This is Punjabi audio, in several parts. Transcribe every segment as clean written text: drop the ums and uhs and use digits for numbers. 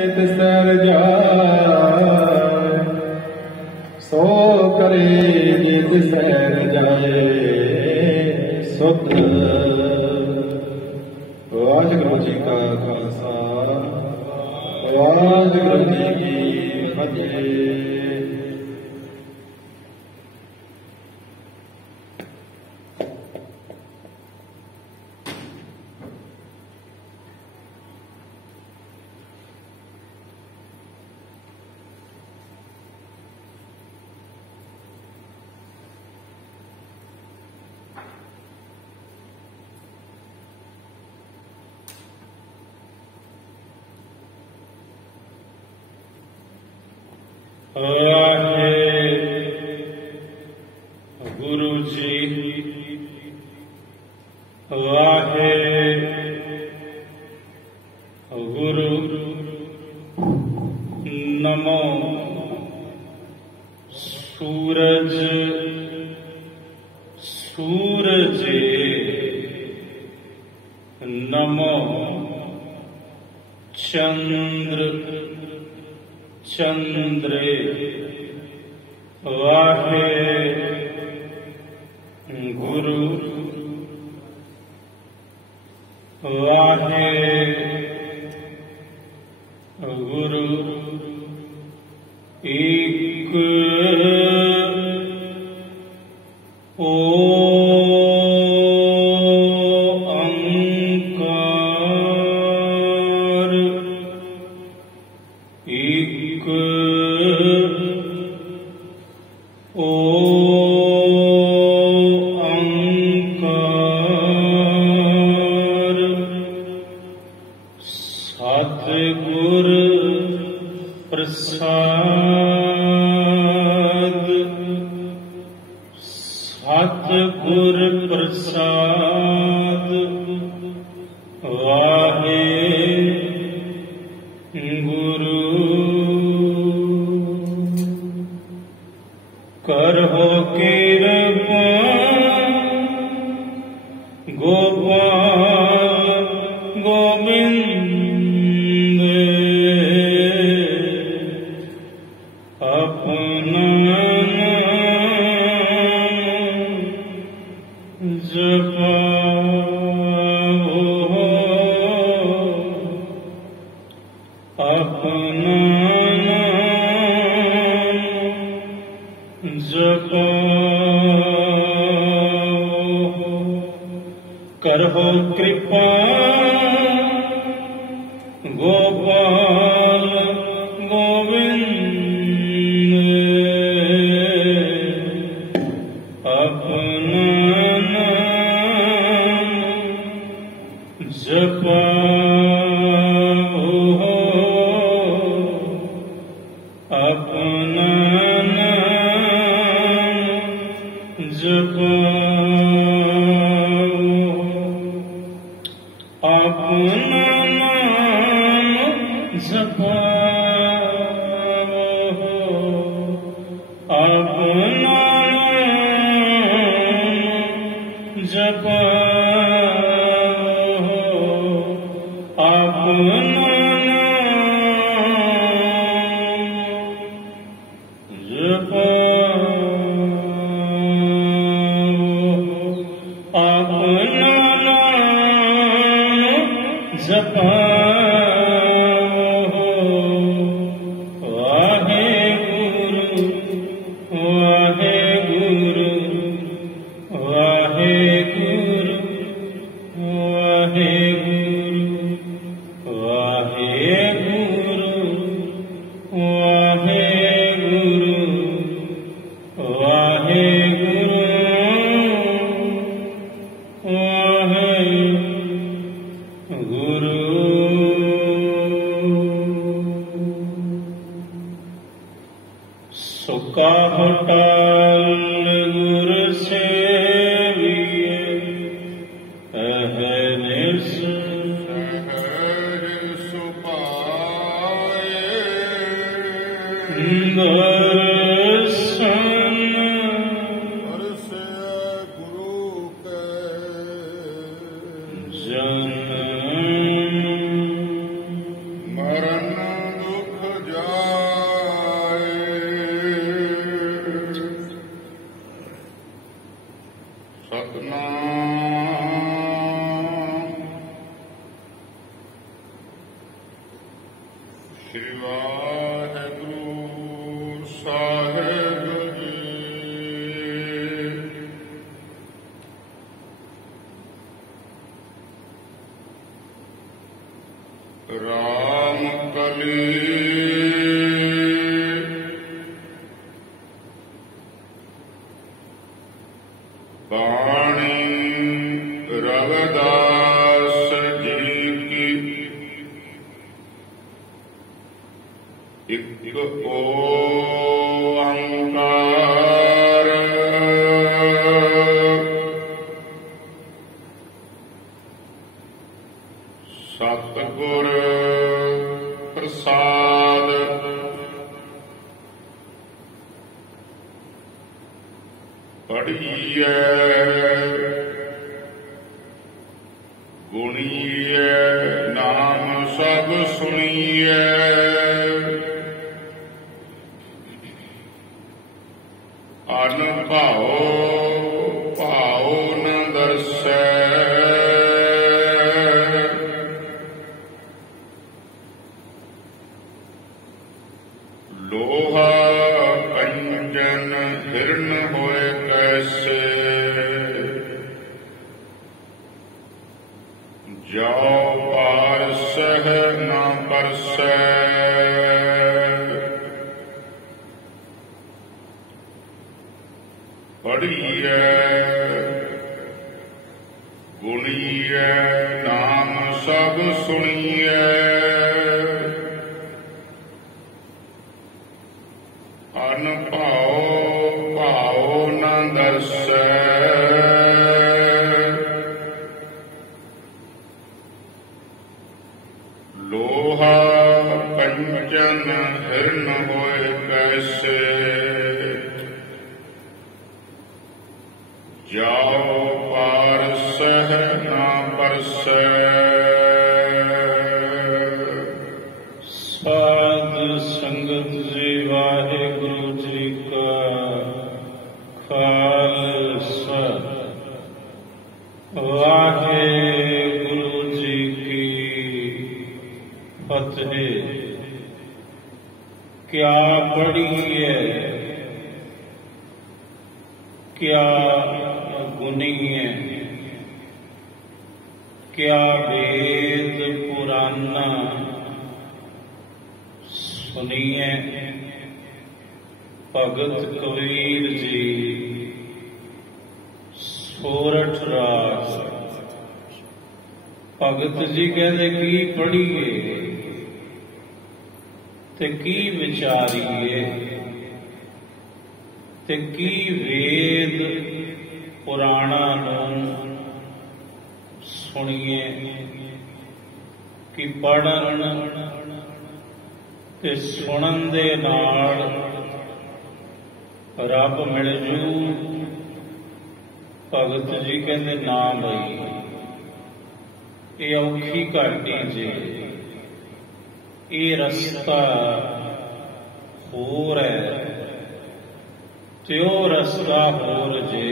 सर जाए सो करे जित सर जाए सुत। वाहिगुरु जी का खालसा वाहिगुरु जी की फतेह। गुरु जी वाहे गुरु नमो। सूरज सूरजे नमो। चंद्र चंद्रे वाहे गुरु वाहे गुरु। एक ओंकार एक ओंकार। सतगुर प्रसाद सतगुर प्रसाद वाहे गुरु। करहो कृपा गोपाल गोविंद अपना नाम जपाओ। अपना नाम जपाओ। करहो कृपा गोपाल गोविंद अपना नाम जपाओ। अपना नाम जपाओ। अपना नाम जपाओ। अपना नाम जपाओ। अपना जपाओ। वाहे गुरु वाहे गुरु वाहे गुरु वाहे गुरु वाहे गुरु वाहे गुरु वाहे गुरु वाहे गुरु। सुका होटाल गुर सेविए अहनिस दर्शन गुरु के जन मरण श्री वाहेगुरु साहिब जी। राम कली बाणी रविदास जी की एक ओंकार सतगुर प्रसाद पढ़िए गुणिए नाम सब सुनिए अनुभव भाव न दर्शै लोहा कंचन हिरण होए कैसे जाओ पार सह न परसै पढ़िए गुणिए नाम सब सुनिए अनुभव भाव न दर्शै लोहा कंचन हिरण होए कैसे जाओ पार सह न परसै। साध संगत जी वाहेगुरु जी का खालसा वाहेगुरु जी की फतेह। क्या बड़ी है, क्या गुनी है, क्या वेद पुराना सुनिए। भगत कबीर जी सोरठ राज भगत जी कहते की पढ़िए ते की विचारीए ते की वेद पुराणा नूं सुनिए कि पढ़न ते सुनन दे नाल रब मिल जू। भगत जी कहते ना बई ये औखी घाटी जे ये रस्ता होर है ते ओ रस्ता होर जे।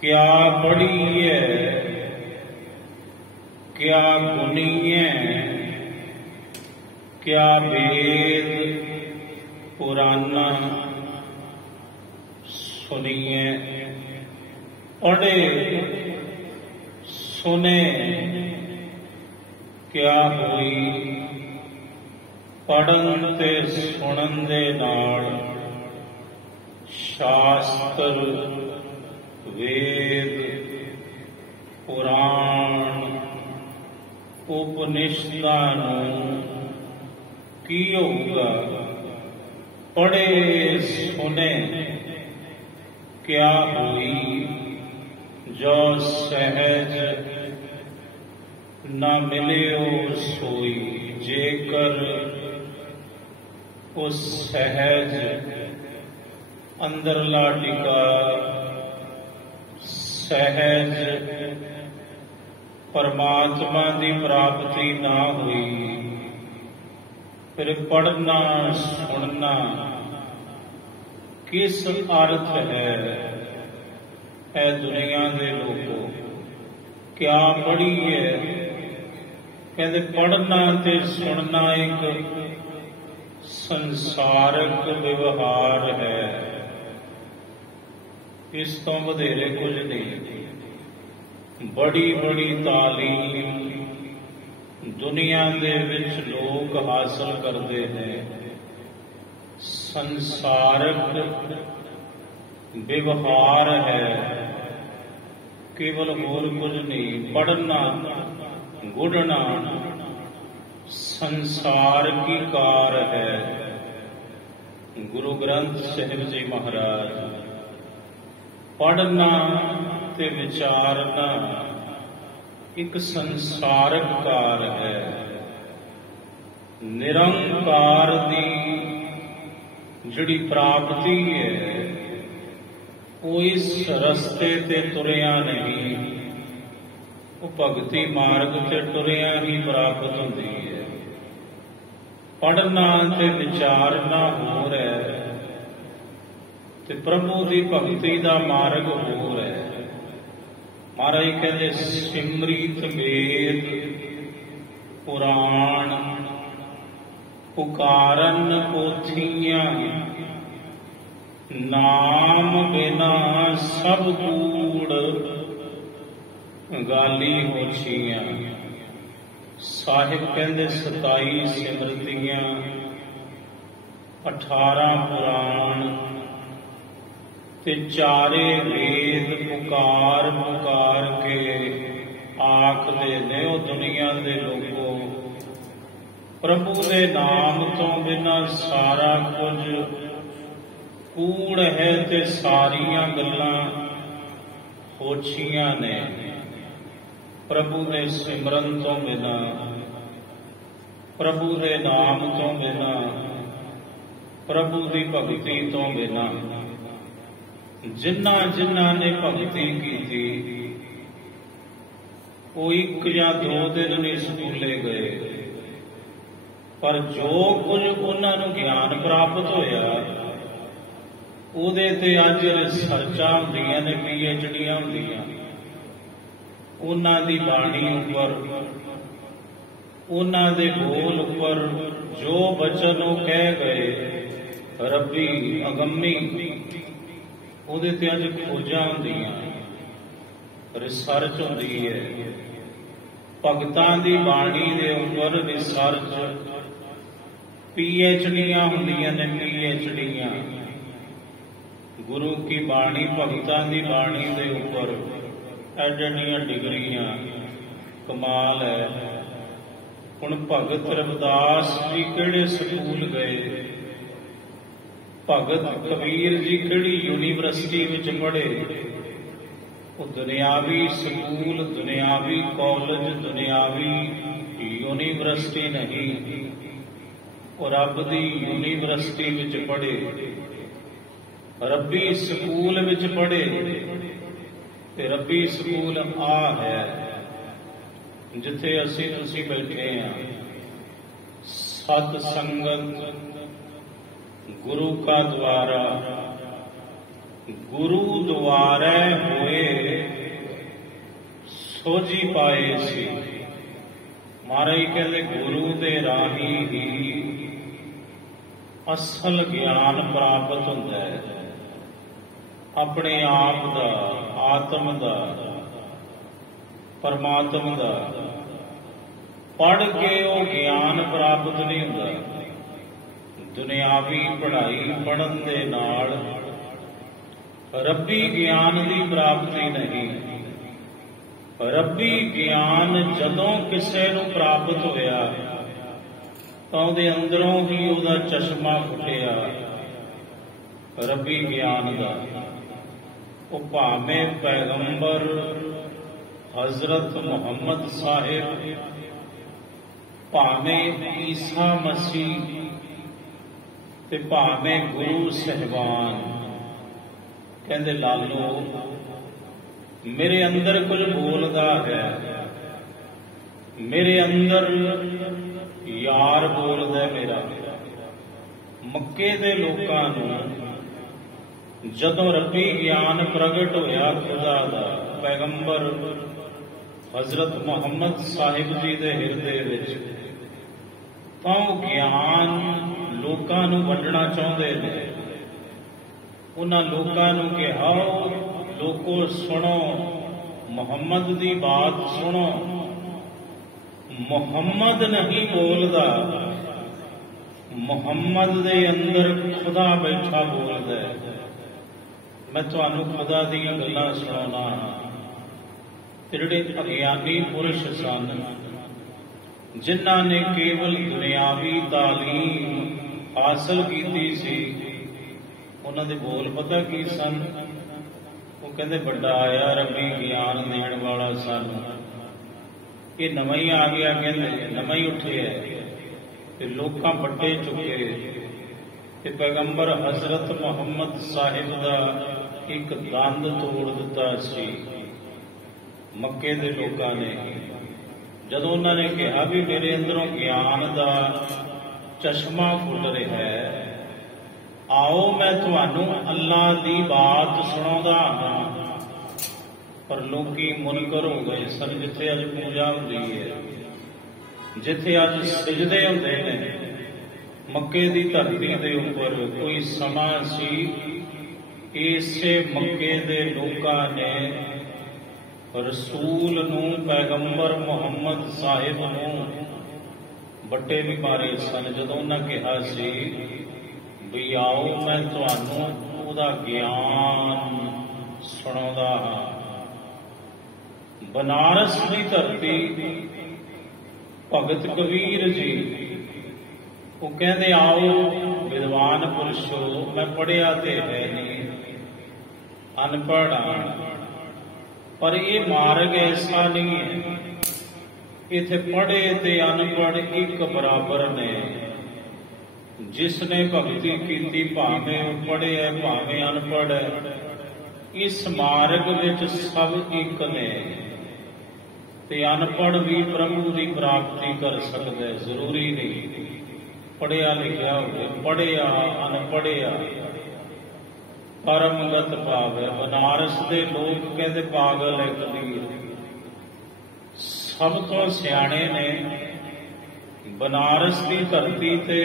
क्या बड़ी है, क्या गुनी है, क्या वेद पुराना सुनिए। पढ़े सुने क्या होई, पढ़न ते सुनन दे नाल शास्त्र वेद पुराण उपनिषदां नूं की होगा। पढ़े सुने क्या हुई, जो सहज न मिलियो सोई। जेकर उस सहज अंदरला टिका सहज परमात्मा की प्राप्ति ना हुई, फिर पढ़ना सुनना किस अर्थ है दुनिया के लोगों। क्या पढ़ी है ਕਹਿੰਦੇ ਪੜ੍ਹਨਾ ਤੇ ਸੁਣਨਾ ਇੱਕ ਸੰਸਾਰਕ ਵਿਵਹਾਰ ਹੈ, ਇਸ ਤੋਂ ਵਧੇਰੇ ਕੁਝ ਨਹੀਂ। ਬੜੀ ਬੜੀ ਤਾਲੀਮ ਦੁਨੀਆ ਦੇ ਵਿੱਚ ਲੋਕ ਹਾਸਲ ਕਰਦੇ ਨੇ, ਸੰਸਾਰਕ ਵਿਵਹਾਰ ਹੈ, ਕੇਵਲ ਹੋਰ ਕੁਝ ਨਹੀਂ। ਪੜ੍ਹਨਾ ਗੁੜਨਾ ਸੰਸਾਰ ਕੀ ਕਾਰ ਹੈ। ਗੁਰੂ ਗ੍ਰੰਥ ਸਾਹਿਬ ਜੀ ਮਹਾਰਾਜ, ਪੜ੍ਹਨਾ ਤੇ ਵਿਚਾਰਨਾ ਇੱਕ ਸੰਸਾਰਕ ਕਾਰ ਹੈ। ਨਿਰੰਕਾਰ ਦੀ ਜਿਹੜੀ ਪ੍ਰਾਪਤੀ ਹੈ ਉਹ ਇਸ ਰਸਤੇ ਤੇ ਤੁਰਿਆ ਨਹੀਂ, ਉਹ ਭਗਤੀ ਮਾਰਗ ਤੇ ਤੁਰਿਆ ਹੀ ਪ੍ਰਾਪਤ ਹੁੰਦੀ ਹੈ। ਪੜ੍ਹਨਾ ਤੇ ਵਿਚਾਰਨਾ ਹੋਰ ਹੈ ਤੇ ਪ੍ਰਭੂ ਦੀ ਭਗਤੀ ਦਾ ਮਾਰਗ ਹੋਰ ਹੈ। ਮਹਾਰਾਜ ਕਹਿੰਦੇ ਸਿਮਰਿਤ ਵੇਦ ਪੁਰਾਣ ਪੁਕਾਰਨ ਪੋਥੀਆਂ, ਨਾਮ ਬਿਨਾ ਸਭ ਕੂੜ ਗਾਲੀ ਹੋਛੀਆਂ। ਸਾਹਿਬ ਕਹਿੰਦੇ 27 ਸਿਮਰਤੀਆਂ, 18 ਪੁਰਾਣ ਤੇ 4 ਵੇਦ ਪੁਕਾਰ ਪੁਕਾਰ ਕੇ ਆਖਦੇ ਨੇ, ਉਹ ਦੁਨੀਆ ਦੇ ਲੋਕੋ ਪ੍ਰਭੂ ਦੇ ਨਾਮ ਤੋਂ ਬਿਨਾਂ ਸਾਰਾ ਕੁਝ ਕੂੜ ਹੈ ਤੇ ਸਾਰੀਆਂ ਗੱਲਾਂ ਹੋਛੀਆਂ ਨੇ। ਪ੍ਰਭੂ ਦੇ ਸਿਮਰਨ ਤੋਂ ਬਿਨਾਂ, ਪ੍ਰਭੂ ਦੇ ਨਾਮ ਤੋਂ ਬਿਨਾਂ, ਪ੍ਰਭੂ ਦੀ ਭਗਤੀ ਤੋਂ ਬਿਨਾਂ, ਜਿਨ੍ਹਾਂ ਜਿਨ੍ਹਾਂ ਨੇ ਭਗਤੀ ਕੀਤੀ ਉਹ 1 ਜਾਂ 2 ਦਿਨ ਨਹੀਂ ਸਕੂਲੇ ਗਏ, ਪਰ ਜੋ ਕੁਝ ਉਹਨਾਂ ਨੂੰ ਗਿਆਨ ਪ੍ਰਾਪਤ ਹੋਇਆ ਉਹਦੇ ਤੇ ਅੱਜ ਰਿਸਰਚਾਂ ਹੁੰਦੀਆਂ ਨੇ, PhDਆਂ ਹੁੰਦੀਆਂ। ਉਹਨਾਂ ਦੀ ਬਾਣੀ ਉੱਪਰ, ਉਹਨਾਂ ਦੇ ਬੋਲ ਉੱਪਰ ਜੋ ਬਚਨ ਉਹ ਕਹਿ ਗਏ ਰੱਬੀ ਅਗੰਮੀ, ਉਹਦੇ ਤੇ ਅੱਜ ਖੋਜਾਂ ਹੁੰਦੀਆਂ, ਰਿਸਰਚ ਹੁੰਦੀ ਹੈ। ਭਗਤਾਂ ਦੀ ਬਾਣੀ ਦੇ ਉੱਪਰ ਰਿਸਰਚ, PhDਆਂ ਹੁੰਦੀਆਂ ਨੇ, PhDਆਂ। ਗੁਰੂ ਕੀ ਬਾਣੀ, ਭਗਤਾਂ ਦੀ ਬਾਣੀ ਦੇ ਉੱਪਰ ਐਡੀਆਂ ਡਿਗਰੀਆਂ, ਕਮਾਲ ਹੈ। ਹੁਣ ਭਗਤ ਰਵਿਦਾਸ ਜੀ ਕਿਹੜੇ ਸਕੂਲ ਗਏ, ਭਗਤ ਕਬੀਰ ਜੀ ਕਿਹੜੀ ਯੂਨੀਵਰਸਿਟੀ ਵਿੱਚ ਪੜ੍ਹੇ? ਉਹ ਦੁਨਿਆਵੀ ਸਕੂਲ, ਦੁਨਿਆਵੀ ਕਾਲਜ, ਦੁਨਿਆਵੀ ਯੂਨੀਵਰਸਿਟੀ ਨਹੀਂ, ਉਹ ਰੱਬ ਦੀ ਯੂਨੀਵਰਸਿਟੀ ਵਿੱਚ ਪੜ੍ਹੇ, ਰੱਬੀ ਸਕੂਲ ਵਿੱਚ ਪੜ੍ਹੇ। ਤੇ ਰੱਬੀ ਸਕੂਲ ਆ ਹੈ ਜਿੱਥੇ ਅਸੀਂ ਤੁਸੀਂ ਬੈਠੇ ਹਾਂ। ਸਤ ਸੰਗਤ ਗੁਰੂ ਕਾ ਦੁਆਰਾ, ਗੁਰੂ ਦੁਆਰੇ ਹੋਏ ਸੋਝੀ ਪਾਏ ਸੀ। ਮਹਾਰਾਜ ਕਹਿੰਦੇ ਗੁਰੂ ਦੇ ਰਾਹੀਂ ਹੀ ਅਸਲ ਗਿਆਨ ਪ੍ਰਾਪਤ ਹੁੰਦਾ ਹੈ, ਆਪਣੇ ਆਪ ਦਾ, ਆਤਮ ਦਾ, ਪਰਮਾਤਮ ਦਾ। ਪੜ੍ਹ ਕੇ ਉਹ ਗਿਆਨ ਪ੍ਰਾਪਤ ਨਹੀਂ ਹੁੰਦਾ। ਦੁਨਿਆਵੀ ਪੜ੍ਹਾਈ ਪੜ੍ਹਨ ਦੇ ਨਾਲ ਰੱਬੀ ਗਿਆਨ ਦੀ ਪ੍ਰਾਪਤੀ ਨਹੀਂ। ਰੱਬੀ ਗਿਆਨ ਜਦੋਂ ਕਿਸੇ ਨੂੰ ਪ੍ਰਾਪਤ ਹੋਇਆ ਤਾਂ ਉਹਦੇ ਅੰਦਰੋਂ ਹੀ ਉਹਦਾ ਚਸ਼ਮਾ ਫੁੱਟਿਆ ਰੱਬੀ ਗਿਆਨ ਦਾ। ਉਹ ਭਾਵੇਂ ਪੈਗੰਬਰ ਹਜ਼ਰਤ ਮੁਹੰਮਦ ਸਾਹਿਬ, ਭਾਵੇਂ ਈਸਾ ਮਸੀਹ ਤੇ ਭਾਵੇਂ ਗੁਰੂ ਸਾਹਿਬਾਨ, ਕਹਿੰਦੇ ਲਾਲੋ ਮੇਰੇ ਅੰਦਰ ਕੁਝ ਬੋਲਦਾ ਹੈ, ਮੇਰੇ ਅੰਦਰ ਯਾਰ ਬੋਲਦਾ ਮੇਰਾ। ਮੱਕੇ ਦੇ ਲੋਕਾਂ ਨੂੰ ਜਦੋਂ ਰੱਬੀ ਗਿਆਨ ਪ੍ਰਗਟ ਹੋਇਆ ਖੁਦਾ ਦਾ, ਪੈਗੰਬਰ हजरत मुहम्मद साहिब जी के हिरदे विच तो ज्ञान लोकां नूं वंडना चाहुंदे ने। उन्हां लोकां नूं कहा, लोको सुनो, मुहम्मद की बात सुनो। मुहम्मद नहीं बोलदा, मुहम्मद दे अंदर खुदा बैठा बोलदा है। मैं तुहानूं खुदा दीयां गल्लां सुणाउणा। जिहड़े अज्ञानी पुरुष सन, जिन्हां ने केवल दुनियावी तालीम हासिल की सी, उन्हां दे बोल पता की सन? वो कहते बड़ा आया रब्बी ज्ञान देण वाला सानू, ये नवा ही आ गया, कहते नवा ही उठे है, लोकां पट्टे चुके। पैगंबर हजरत मुहम्मद साहिब का एक दंद तोड़ दिता सी मक्के दे लोकां ने। जदों उन्होंने कहा भी मेरे अंदरों ज्ञान का चश्मा फुल रहा है, आओ मैं तुहानूं अल्लाह की बात सुणाउंदा हां। पर लोकी मुनकर हो गए सन। जिथे अज पूजा होंदी है, जिथे अज सजदे हुंदे ने, मक्के की धरती के उपर कोई समा सी, इसे मक्के दे लोकां ने रसूल नूं, पैगंबर मुहम्मद साहिब नूं बट्टे भी मारे सन। जदों उन्होंने कहा सी भी आओ मैं तुहानूं उहदा ज्ञान सुणाउंदा हां। बनारस की धरती, भगत कबीर जी वो कहते आओ विद्वान पुरुषो, मैं पढ़िया तो है नहीं, अनपढ़ हाँ, पर यह मार्ग ऐसा नहीं है, इथे पढ़े ते अनपढ़ एक बराबर ने। जिसने भगती की भावे पढ़े है भावे अनपढ़ है, इस मार्ग विच सब एक ने। ते अनपढ़ भी प्रभु की प्राप्ति कर सकता है, जरूरी नहीं पढ़िया लिखिया हो, पढ़िया अनपढ़िया परमगत पावे। बनारस के लोग कहते पागल है कबीर, सब तो सियाणे ने बनारस की धरती ते,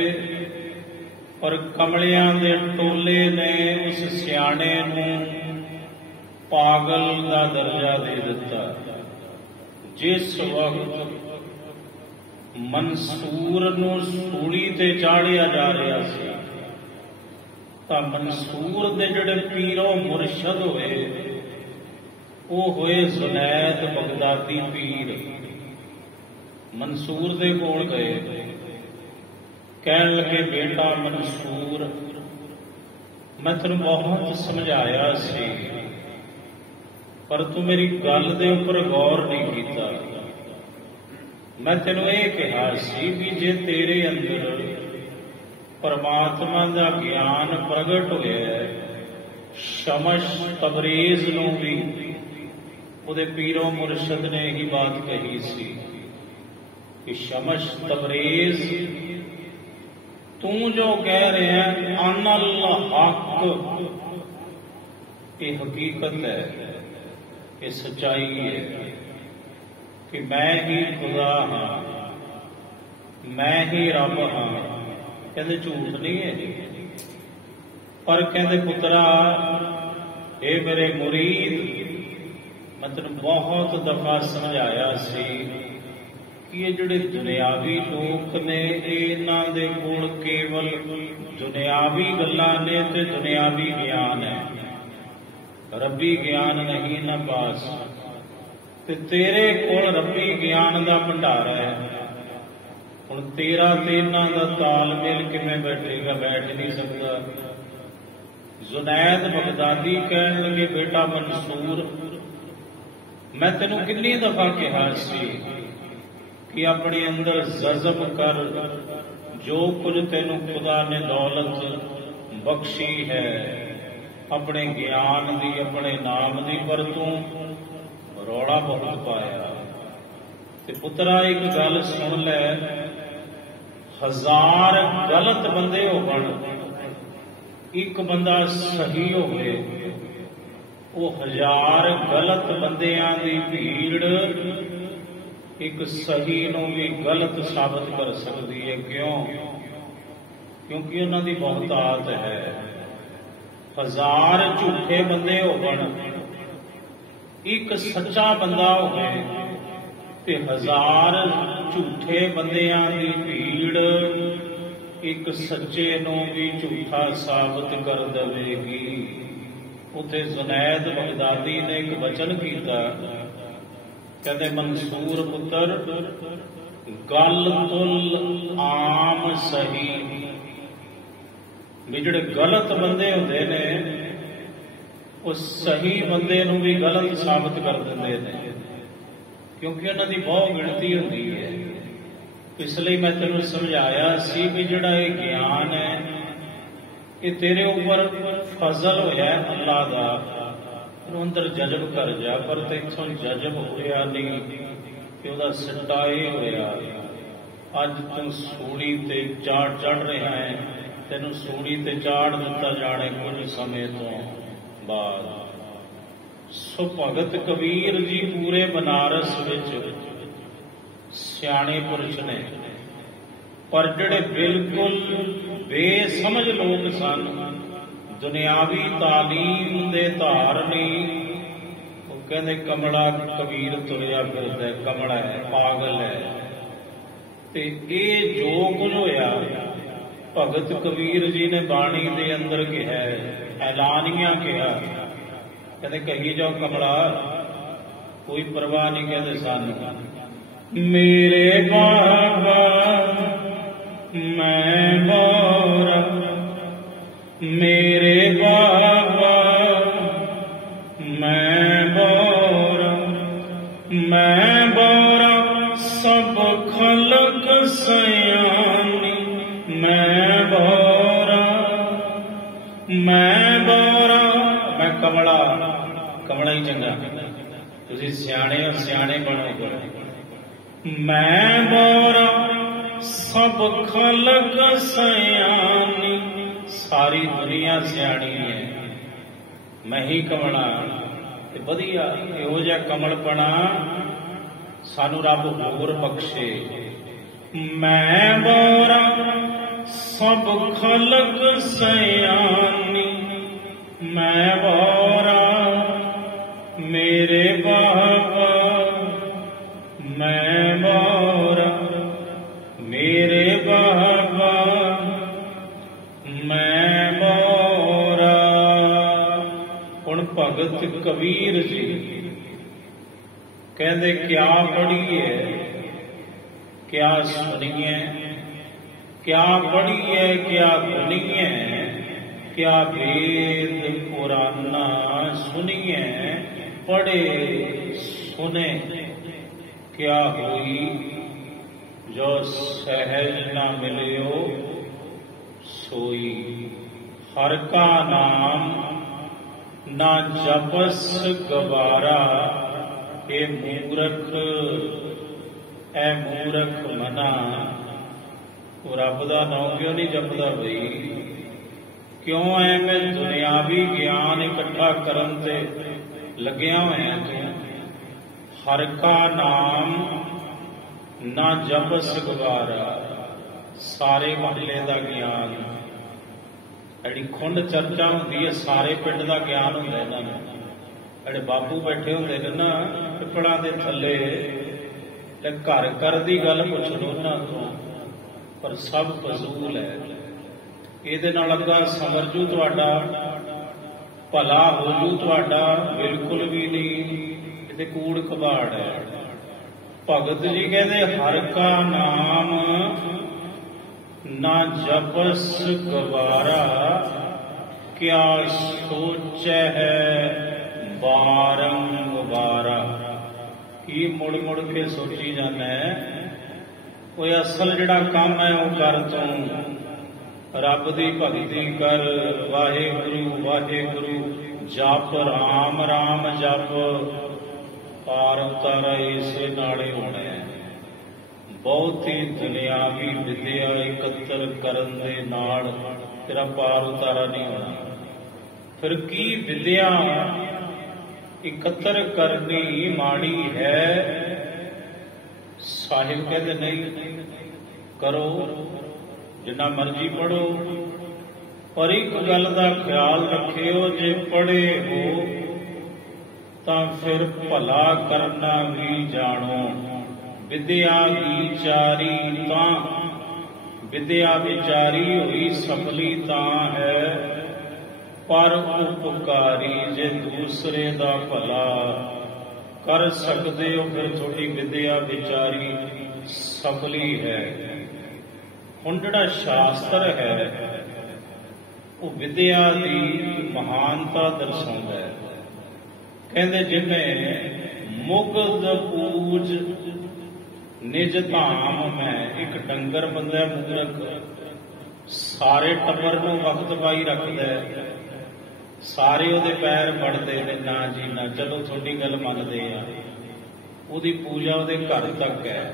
पर कमलियां दे टोले ने उस सियाणे नूं पागल का दर्जा दे दिता। जिस वक्त मंसूर नूं सूली ते चाढ़िया जा रहा सी, तां मंसूर दे जिहड़े पीरो मुरशद होए, वो होए जुनैद बगदादी पीर। मंसूर दे कोल गए, कहन लगे बेटा मंसूर, मैं तेनूं बहुत समझाया सी, पर तू मेरी गल दे उपर गौर नहीं कीता। मैं तेनूं यह कहा सी भी जे तेरे अंदर परमात्मा का ज्ञान प्रगट होया है, शमश तबरेज नूं भी उहदे पीरो मुरशद ने यही बात कही सी कि शमश तबरेज तू जो कह रहे हैं अनल हक, ये हकीकत है, ये सच्चाई है कि मैं ही खुदा हाँ, मैं ही रब हाँ। कहते झूठ नहीं है, पर कहते पुत्रा हे मेरे मुरीद, मैं तेन बहुत दफा समझाया सी कि ये जिहड़े दुनियावी लोग ने, इन्हां दे कोल केवल दुनियावी गल्लां ने ते दुनियावी ज्ञान है, रब्बी ज्ञान नहीं ना पास। ते तेरे कोल रब्बी ज्ञान का भंडारा है। हुण तेरा ते इन्हां दा तालमेल किवें बैठेगा? बैठ नहीं सकता। जुनैद बगदादी कहन लगे बेटा मंसूर, मैं तेनों कितनी दफा कहा सी कि अपने अंदर जज़ब कर, जो कुछ तेनों खुदा ने दौलत बख्शी है अपने ज्ञान दी, अपने नाम दी, पर तू रौला बहुत पाया। ते पुत्रा एक गल सुन लै, 1000 गलत बंदे होवन, एक बंदा सही होवे, वो 1000 गलत बंदियां दी भीड़ ਇੱਕ ਸਹੀ ਨੂੰ ਵੀ ਗਲਤ ਸਾਬਤ ਕਰ ਸਕਦੀ ਹੈ। ਕਿਉਂ? ਕਿਉਂਕਿ ਉਹਨਾਂ ਦੀ ਬਹੁਤਾਤ ਹੈ। 1000 ਝੂਠੇ ਬੰਦੇ ਹੋਣ, ਇੱਕ ਸੱਚਾ ਬੰਦਾ ਹੋਵੇ, ਤੇ 1000 ਝੂਠੇ ਬੰਦਿਆਂ ਦੀ ਭੀੜ ਇੱਕ ਸੱਚੇ ਨੂੰ ਵੀ ਝੂਠਾ ਸਾਬਤ ਕਰ ਦੇਵੇਗੀ। ਉੱਥੇ ਜ਼ੁਨੈਦ ਬਗਦਾਦੀ ਨੇ ਇੱਕ ਵਚਨ ਕੀਤਾ, ਕਹਿੰਦੇ ਮਨਸੂਰ ਪੁੱਤਰ ਗੱਲ ਤੁਲ ਆਮ ਸਹੀ, ਵੀ ਜਿਹੜੇ ਗਲਤ ਬੰਦੇ ਹੁੰਦੇ ਨੇ ਉਹ ਸਹੀ ਬੰਦੇ ਨੂੰ ਵੀ ਗਲਤ ਸਾਬਤ ਕਰ ਦਿੰਦੇ ਨੇ, ਕਿਉਂਕਿ ਉਹਨਾਂ ਦੀ ਬਹੁਤ ਗਿਣਤੀ ਹੁੰਦੀ ਹੈ। ਇਸ ਲਈ ਮੈਂ ਤੈਨੂੰ ਸਮਝਾਇਆ ਸੀ ਵੀ ਜਿਹੜਾ ਇਹ ਗਿਆਨ ਹੈ ਇਹ ਤੇਰੇ ਉੱਪਰ ਫਜ਼ਲ ਹੋਇਆ ਅੱਲਾ ਦਾ, ਉਹਨੂੰ ਅੰਦਰ ਜਜ਼ਬ ਕਰ ਜਾ। ਪਰ ਤੈਥੋਂ ਜਜ਼ਬ ਹੋਇਆ ਨਹੀਂ ਕਿ ਉਹਦਾ ਸਿੱਟਾ ਇਹ ਹੋਇਆ, ਅੱਜ ਤੂੰ ਸੂਲੀ ਤੇ ਚੜ ਰਿਹਾ ਹੈ, ਤੈਨੂੰ ਸੂਲੀ ਤੇ ਚਾੜ ਦਿੱਤਾ ਜਾਣੇ ਕੁਝ ਸਮੇਂ ਤੋਂ ਬਾਅਦ। ਸੋ ਭਗਤ ਕਬੀਰ ਜੀ ਪੂਰੇ ਬਨਾਰਸ ਵਿੱਚ ਸਿਆਣੇ ਪੁਰਸ਼ ਨੇ, ਪਰ ਜਿਹੜੇ ਬਿਲਕੁਲ ਬੇਸਮਝ ਲੋਕ ਸਨ, ਦੁਨਿਆਵੀ ਤਾਲੀਮ ਦੇ ਧਾਰ ਨਹੀਂ, ਉਹ ਕਹਿੰਦੇ ਕਮਲਾ ਕਬੀਰ ਤੁਰਿਆ ਫਿਰਦਾ, ਕਮਲਾ ਹੈ, ਪਾਗਲ ਹੈ। ਤੇ ਇਹ ਜੋ ਕੁਝ ਹੋਇਆ ਭਗਤ ਕਬੀਰ ਜੀ ਨੇ ਬਾਣੀ ਦੇ ਅੰਦਰ ਕਿਹਾ, ਐਲਾਨੀਆਂ ਕਿਹਾ, ਕਹਿੰਦੇ ਕਹੀ ਜਾਓ ਕਮਲਾ, ਕੋਈ ਪਰਵਾਹ ਨਹੀਂ ਕਹਿੰਦੇ ਸਾਨੂੰ। ਮੇਰੇ ਬਾਬਾ ਮੈਂ ਬੋਰਾ, ਮੇਰੇ ਬਾਬਾ ਮੈਂ ਬੋਰਾ, ਮੈਂ ਬੋਰਾ ਸਭ ਖਲਕ ਸਿਆਣੀ, ਮੈਂ ਬੋਰਾ, ਮੈਂ ਬੋਰਾ। ਮੈਂ ਕਮਲਾ, ਕਮਲਾ ਹੀ ਚੰਗਾ, ਤੁਸੀਂ ਸਿਆਣੇ ਹੋ, ਸਿਆਣੇ ਬਣੋ। ਮੈਂ ਬੋਰਾ ਸਭ ਖਲਕ ਸਿਆਣੀ, ਸਾਰੀ ਦੁਨੀਆ ਸਿਆਣੀ ਹੈ, ਮੈਂ ਹੀ ਕਮਲਾ। ਤੇ ਵਧੀਆ ਇਹੋ ਜਿਹਾ ਕਮਲਪਣਾ ਸਾਨੂੰ ਰੱਬ ਹੋਰ ਬਖਸ਼ੇ। ਮੈਂ ਬੋਰਾ ਸਭ ਖਲਕ ਸਿਆਣੀ, ਮੈਂ ਬੋਰਾ ਮੇਰੇ ਬਾਬਾ ਮੈਂ ਬੋਰਾ, ਮੇਰੇ ਬਾਬਾ ਮੈਂ ਬੋਰਾ। ਹੁਣ ਭਗਤ ਕਬੀਰ ਜੀ ਕਹਿੰਦੇ ਕਿਆ ਪੜੀਏ, ਕਿਆ ਸੁਣੀਏ, ਕਿਆ ਪੜੀਏ, ਕਿਆ ਸੁਣੀਏ, ਕਿਆ ਵੇਦ ਪੁਰਾਨਾ ਸੁਣੀਏ, ਪੜੇ ਸੁਨੇ ਕਿਆ ਹੋਈ, ਜੋ सहज ना मिलियो सोई। हर का नाम ना जपस गवारा, ए मूरख ए मूरख मना। रब दा नाम क्यों नहीं जपदा बई? क्यों एवें दुनियावी ज्ञान इकट्ठा करन ते लग्या होया तू? हर का नाम ना जपस गवारा, सारे महले का ज्ञान। जी खुंड चर्चा होंगी है, सारे पिंड का ज्ञान होंगे। इन्होंने जे बाबू बैठे होंगे ने ना पिपड़ा के थले, घर घर की गल पुछ लो उन्होंने तो, पर सब फजूल है। ये अगा समर जू तुहाडा, भला हो जू तुहाडा, बिल्कुल भी नहीं। ये कूड़ कबाड़ है। भगत जी कहते हर का नाम ना जपस गवारा, क्या सोच है बारंबारा। की मुड़ मुड़ के सोची जाना है, कोई असल जिहड़ा काम है वो कर तू, रब दी भगती कर, वाहेगुरु वाहेगुरु जप, राम राम जप, पार उतारा इसे नाले होना है। बहुत ही दुनियावी विद्या एकत्र करन दे नाल तेरा पार उतारा नहीं होना। फिर की विद्या एकत्र करनी माड़ी है, ਸਾਹਿਬ ਕਹਿੰਦੇ ਨਹੀਂ, ਕਰੋ ਜਿੰਨਾ ਮਰਜ਼ੀ ਪੜੋ, ਪਰ ਇੱਕ ਗੱਲ ਦਾ ਖਿਆਲ ਰੱਖਿਓ, ਜੇ ਪੜ੍ਹੇ ਹੋ ਤਾਂ ਫਿਰ ਭਲਾ ਕਰਨਾ ਵੀ ਜਾਣੋ। ਵਿਦਿਆ ਵਿਚਾਰੀ ਤਾਂ, ਵਿਦਿਆ ਵਿਚਾਰੀ ਹੋਈ ਸਫਲੀ ਤਾਂ ਹੈ, ਪਰ ਉਪਕਾਰੀ ਜੇ ਦੂਸਰੇ ਦਾ ਭਲਾ ਕਰ ਸਕਦੇ ਹੋ, ਫਿਰ ਤੁਹਾਡੀ ਵਿਦਿਆ ਵਿਚਾਰੀ ਸਫਲੀ ਹੈ। ਹੁਣ ਜਿਹੜਾ ਸ਼ਾਸਤਰ ਹੈ ਉਹ ਵਿਦਿਆ ਦੀ ਮਹਾਨਤਾ ਦਰਸਾਉਂਦਾ ਹੈ। ਕਹਿੰਦੇ ਜਿਵੇਂ ਮੁਗਧ ਪੂਜ ਨਿਜ ਧਾਮ ਮੈਂ, ਇੱਕ ਡੰਗਰ ਬੰਦਾ ਮੂਰਖ ਸਾਰੇ ਟੱਬਰ ਨੂੰ ਵਕਤ ਪਾਈ ਰੱਖਦਾ ਹੈ, ਸਾਰੇ ਉਹਦੇ ਪੈਰ ਪੜਦੇ ਨੇ, ਨਾ ਜੀ ਨਾ, ਚਲੋ ਤੁਹਾਡੀ ਗੱਲ ਮੰਨਦੇ ਆ, ਉਹਦੀ ਪੂਜਾ ਉਹਦੇ ਘਰ ਤੱਕ ਹੈ,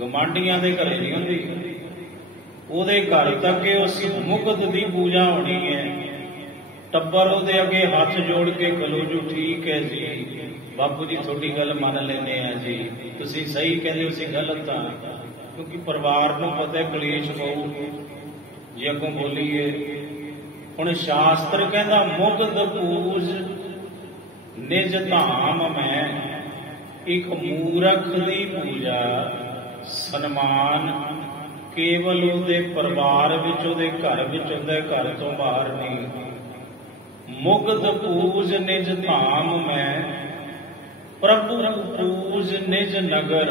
ਗਮਾਂਡੀਆਂ ਦੇ ਘਰੇ ਨਹੀਂ ਹੁੰਦੀ, ਉਹਦੇ ਘਰ ਤੱਕ ਉਸ ਮੁਗਧ ਦੀ ਪੂਜਾ ਹੋਣੀ ਹੈ। ਟੱਬਰ ਉਹਦੇ ਅੱਗੇ ਹੱਥ ਜੋੜ ਕੇ ਗਲੋ ਜੂ, ਠੀਕ ਹੈ ਜੀ ਬਾਪੂ ਜੀ ਤੁਹਾਡੀ ਗੱਲ ਮੰਨ ਲੈਂਦੇ ਆ ਜੀ, ਤੁਸੀਂ ਸਹੀ ਕਹਿੰਦੇ, ਅਸੀਂ ਗਲਤ ਆ, ਕਿਉਂਕਿ ਪਰਿਵਾਰ ਨੂੰ ਪਤਾ ਕਲੇਸ਼ ਪਊ ਜੇ ਅੱਗੋਂ ਬੋਲੀਏ। ਹੁਣ ਸ਼ਾਸਤਰ ਕਹਿੰਦਾ ਮੁਗਧ ਪੂਜ ਨਿਜ ਧਾਮ ਮੈਂ, ਇੱਕ ਮੂਰਖ ਦੀ ਪੂਜਾ ਸਨਮਾਨ ਕੇਵਲ ਉਹਦੇ ਪਰਿਵਾਰ ਵਿੱਚ, ਉਹਦੇ ਘਰ ਵਿੱਚ ਹੁੰਦਾ, ਘਰ ਤੋਂ ਬਾਹਰ ਨਹੀਂ। ਮੁਗਧ ਪੂਜ ਨਿਜ ਧਾਮ ਮੈਂ, ਪ੍ਰਭੂ ਪੂਜ ਨਿਜ ਨਗਰ।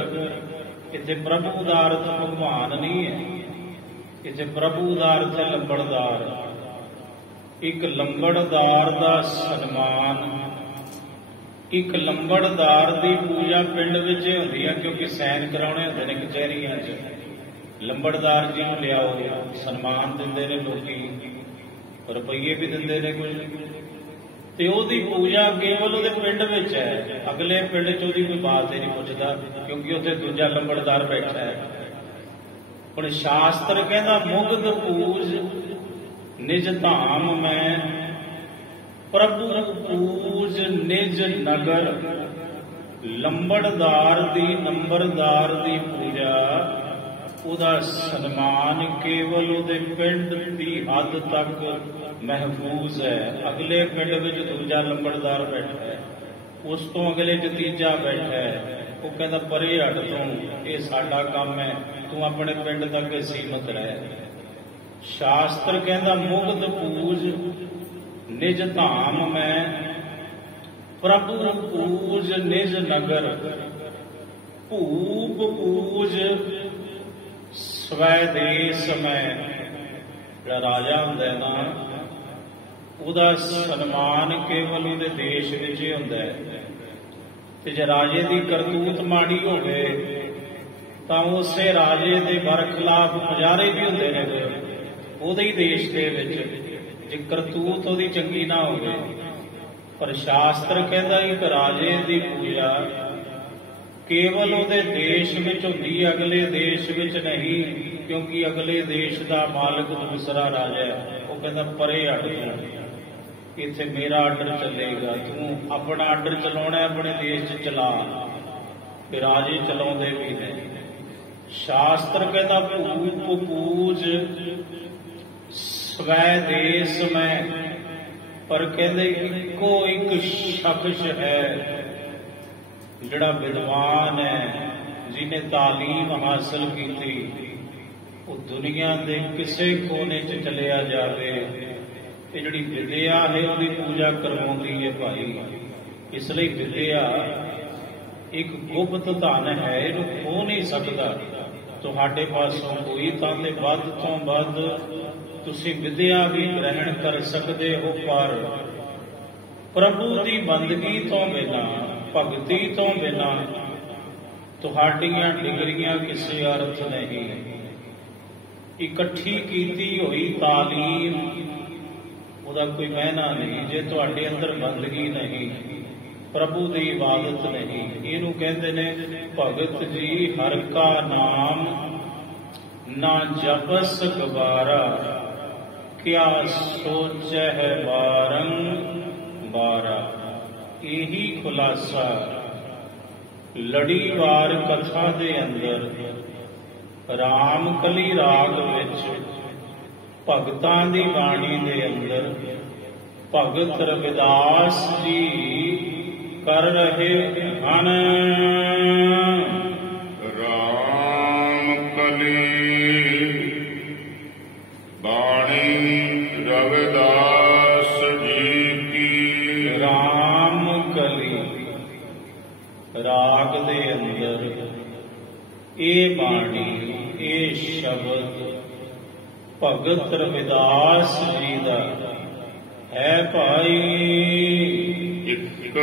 ਇੱਥੇ ਪ੍ਰਭੂ ਦਾ ਅਰਥ ਭਗਵਾਨ ਨਹੀਂ ਹੈ, ਇੱਥੇ ਪ੍ਰਭੂ ਦਾ ਅਰਥ ਹੈ ਲੰਬੜਦਾਰ। ਇੱਕ ਲੰਬੜਦਾਰ ਦਾ ਸਨਮਾਨ, ਇੱਕ ਲੰਬੜਦਾਰ ਦੀ ਪੂਜਾ ਪਿੰਡ ਵਿੱਚ ਹੁੰਦੀ ਹੈ, ਕਿਉਂਕਿ ਸਾਈਨ ਕਰਾਉਣੇ ਹੁੰਦੇ ਨੇ ਕਚਹਿਰੀਆਂ 'ਚ। ਲੰਬੜਦਾਰ ਜੀ ਨੂੰ ਲਿਆਓ, ਸਨਮਾਨ ਦਿੰਦੇ ਨੇ ਲੋਕੀ, ਰੁਪਈਏ ਵੀ ਦਿੰਦੇ ਨੇ ਕੁਝ, ਤੇ ਉਹਦੀ ਪੂਜਾ ਕੇਵਲ ਉਹਦੇ ਪਿੰਡ ਵਿੱਚ ਹੈ, ਅਗਲੇ ਪਿੰਡ 'ਚ ਉਹਦੀ ਕੋਈ ਬਾਤ ਹੀ ਨਹੀਂ ਪੁੱਛਦਾ, ਕਿਉਂਕਿ ਉੱਥੇ ਦੂਜਾ ਲੰਬੜਦਾਰ ਬੈਠਾ ਹੈ। ਹੁਣ ਸ਼ਾਸਤਰ ਕਹਿੰਦਾ ਮੁਗਧ ਪੂਜ ਨਿਜ ਧਾਮ ਮੈਂ, ਪ੍ਰਭੂ ਪੂਜ ਨਿਜ ਨਗਰ। ਲੰਬੜਦਾਰ ਦੀ, ਨੰਬਰਦਾਰ ਦੀ ਪੂਜਾ, ਉਹਦਾ ਸਨਮਾਨ ਕੇਵਲ ਉਹਦੇ ਪਿੰਡ ਦੀ ਹੱਦ ਤੱਕ ਮਹਿਫੂਜ਼ ਹੈ। ਅਗਲੇ ਪਿੰਡ ਵਿੱਚ ਦੂਜਾ ਲੰਬੜਦਾਰ ਬੈਠਾ ਹੈ, ਉਸ ਤੋਂ ਅਗਲੇ 'ਚ ਤੀਜਾ ਬੈਠਾ ਹੈ, ਉਹ ਕਹਿੰਦਾ ਪਰੇ ਹਟ ਤੂੰ, ਇਹ ਸਾਡਾ ਕੰਮ ਹੈ, ਤੂੰ ਆਪਣੇ ਪਿੰਡ ਤੱਕ ਸੀਮਤ ਰਹਿ। ਸ਼ਾਸਤਰ ਕਹਿੰਦਾ ਮੁਗਧ ਪੂਜ ਨਿਜ ਧਾਮ ਮੈਂ, ਪ੍ਰਭੂ ਪੂਜ ਨਿਜ ਨਗਰ। ਭੂਪ ਪੂਜ ਸਵੈ ਦੇਸ ਮੈਂ, ਜਿਹੜਾ ਰਾਜਾ ਹੁੰਦਾ ਹੈ ਨਾ, ਉਹਦਾ ਸਨਮਾਨ ਕੇਵਲ ਉਹਦੇ ਦੇਸ਼ ਵਿੱਚ ਹੀ ਹੁੰਦਾ ਹੈ। ਤੇ ਜੇ ਰਾਜੇ ਦੀ ਕਰਤੂਤ ਮਾੜੀ ਹੋਵੇ ਤਾਂ ਉਸੇ ਰਾਜੇ ਦੇ ਬਰਖਲਾਫ ਮੁਜ਼ਾਹਰੇ ਵੀ ਹੁੰਦੇ ਨੇ ਉਹਦੇ ਹੀ ਦੇਸ਼ ਦੇ ਵਿੱਚ, ਜੇ ਕਰਤੂਤ ਉਹਦੀ ਚੰਗੀ ਨਾ ਹੋਵੇ। ਪਰ ਸ਼ਾਸਤਰ ਕਹਿੰਦਾ ਇੱਕ ਰਾਜੇ ਦੀ ਪੂਜਾ ਕੇਵਲ ਉਹਦੇ ਦੇਸ਼ ਵਿੱਚ ਹੁੰਦੀ, ਅਗਲੇ ਦੇਸ਼ ਵਿੱਚ ਨਹੀਂ, ਕਿਉਂਕਿ ਅਗਲੇ ਦੇਸ਼ ਦਾ ਮਾਲਕ ਦੂਸਰਾ ਰਾਜਾ ਹੈ। ਉਹ ਕਹਿੰਦਾ ਪਰੇ ਹਟ ਤੂੰ, ਇੱਥੇ ਮੇਰਾ ਆਰਡਰ ਚੱਲੇਗਾ, ਤੂੰ ਆਪਣਾ ਆਰਡਰ ਚਲਾਉਣਾ ਆਪਣੇ ਦੇਸ਼ 'ਚ ਚਲਾ। ਤੇ ਰਾਜੇ ਚਲਾਉਂਦੇ ਵੀ ਨੇ। ਸ਼ਾਸਤਰ ਕਹਿੰਦਾ ਭੂਪ ਪੂਜ ਸਵੈ ਦੇਸ ਮੈਂ, ਪਰ ਕਹਿੰਦੇ ਇੱਕੋ ਇੱਕ ਸ਼ਖਸ ਹੈ ਜਿਹੜਾ ਵਿਦਵਾਨ ਹੈ, ਜਿਹਨੇ ਤਾਲੀਮ ਹਾਸਲ ਕੀਤੀ, ਉਹ ਦੁਨੀਆ ਦੇ ਕਿਸੇ ਕੋਨੇ 'ਚ ਚਲਿਆ ਜਾਵੇ, ਇਹ ਜਿਹੜੀ ਵਿਦਿਆ ਹੈ ਉਹਦੀ ਪੂਜਾ ਕਰਵਾਉਂਦੀ ਹੈ ਭਾਈ। ਇਸ ਲਈ ਵਿਦਿਆ ਇੱਕ ਗੁਪਤ ਧਨ ਹੈ, ਇਹਨੂੰ ਖੋ ਨਹੀਂ ਸਕਦਾ। ਤੁਹਾਡੇ ਪਾਸੋਂ ਕੋਈ ਤਾਂ ਤੇ ਵੱਧ ਤੋਂ ਵੱਧ ਤੁਸੀਂ ਵਿਦਿਆ ਵੀ ਗ੍ਰਹਿਣ ਕਰ ਸਕਦੇ ਹੋ, ਪਰ ਪ੍ਰਭੂ ਦੀ ਬੰਦਗੀ ਤੋਂ ਬਿਨਾਂ, ਭਗਤੀ ਤੋਂ ਬਿਨਾਂ ਤੁਹਾਡੀਆਂ ਡਿਗਰੀਆਂ ਕਿਸੇ ਅਰਥ ਨਹੀਂ। ਇਕੱਠੀ ਕੀਤੀ ਹੋਈ ਤਾਲੀਮ ਉਹਦਾ ਕੋਈ ਮਹਿਨਾ ਨਹੀਂ ਜੇ ਤੁਹਾਡੇ ਅੰਦਰ ਬੰਦਗੀ ਨਹੀਂ, ਪ੍ਰਭੂ ਦੀ ਇਬਾਦਤ ਨਹੀਂ। ਇਹਨੂੰ ਕਹਿੰਦੇ ਨੇ ਭਗਤ ਜੀ ਹਰ ਕਾ ਨਾਮ ਨਾ ਜਪਸ ਗਵਾਰਾ, ਕਿਆ ਸੋਚੈ ਹੈ ਬਾਰੰਬਾਰਾ। ਇਹੀ ਖੁਲਾਸਾ ਲੜੀਵਾਰ ਕਥਾ ਦੇ ਅੰਦਰ ਰਾਮ ਕਲੀ ਰਾਗ ਵਿੱਚ ਭਗਤਾਂ ਦੀ ਬਾਣੀ ਦੇ ਅੰਦਰ ਭਗਤ ਰਵਿਦਾਸ ਜੀ ਕਰ ਰਹੇ ਹਨ। ਰਾਮ ਕਲੀ ਬਾਣੀ ਰਵਿਦਾਸ ਜੀ ਕੀ। ਰਾਮ ਕਲੀ ਰਾਗ ਦੇ ਅੰਦਰ ਇਹ ਬਾਣੀ, ਇਹ ਸ਼ਬਦ ਭਗਤ ਰਵਿਦਾਸ ਜੀ ਦਾ ਹੈ ਭਾਈ। ਇੱਕ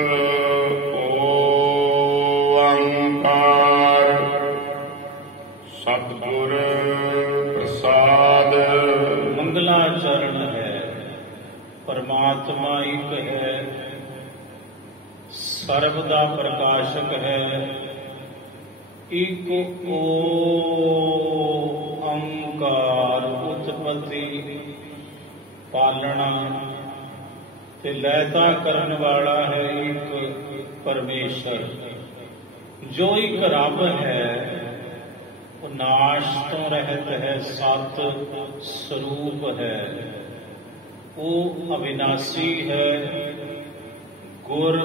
ਓੰਕਾਰ ਸਤਿਗੁਰ ਪ੍ਰਸਾਦ। ਮੰਗਲਾਚਰਨ ਹੈ, ਪਰਮਾਤਮਾ ਇੱਕ ਹੈ, ਸਰਬ ਦਾ ਪ੍ਰਕਾਸ਼ਕ ਹੈ। ਇੱਕ ਓੰਕਾਰ ਉਤਪਤੀ, ਪਾਲਣਾ ਤੇ ਲੈਤਾ ਕਰਨ ਵਾਲਾ ਹੈ ਇੱਕ ਪਰਮੇਸ਼ਰ। ਜੋ ਇੱਕ ਰੱਬ ਹੈ ਉਹ ਨਾਸ਼ ਤੋਂ ਰਹਿਤ ਹੈ, ਸਤ ਸਰੂਪ ਹੈ, ਉਹ ਅਵਿਨਾਸੀ ਹੈ। ਗੁਰ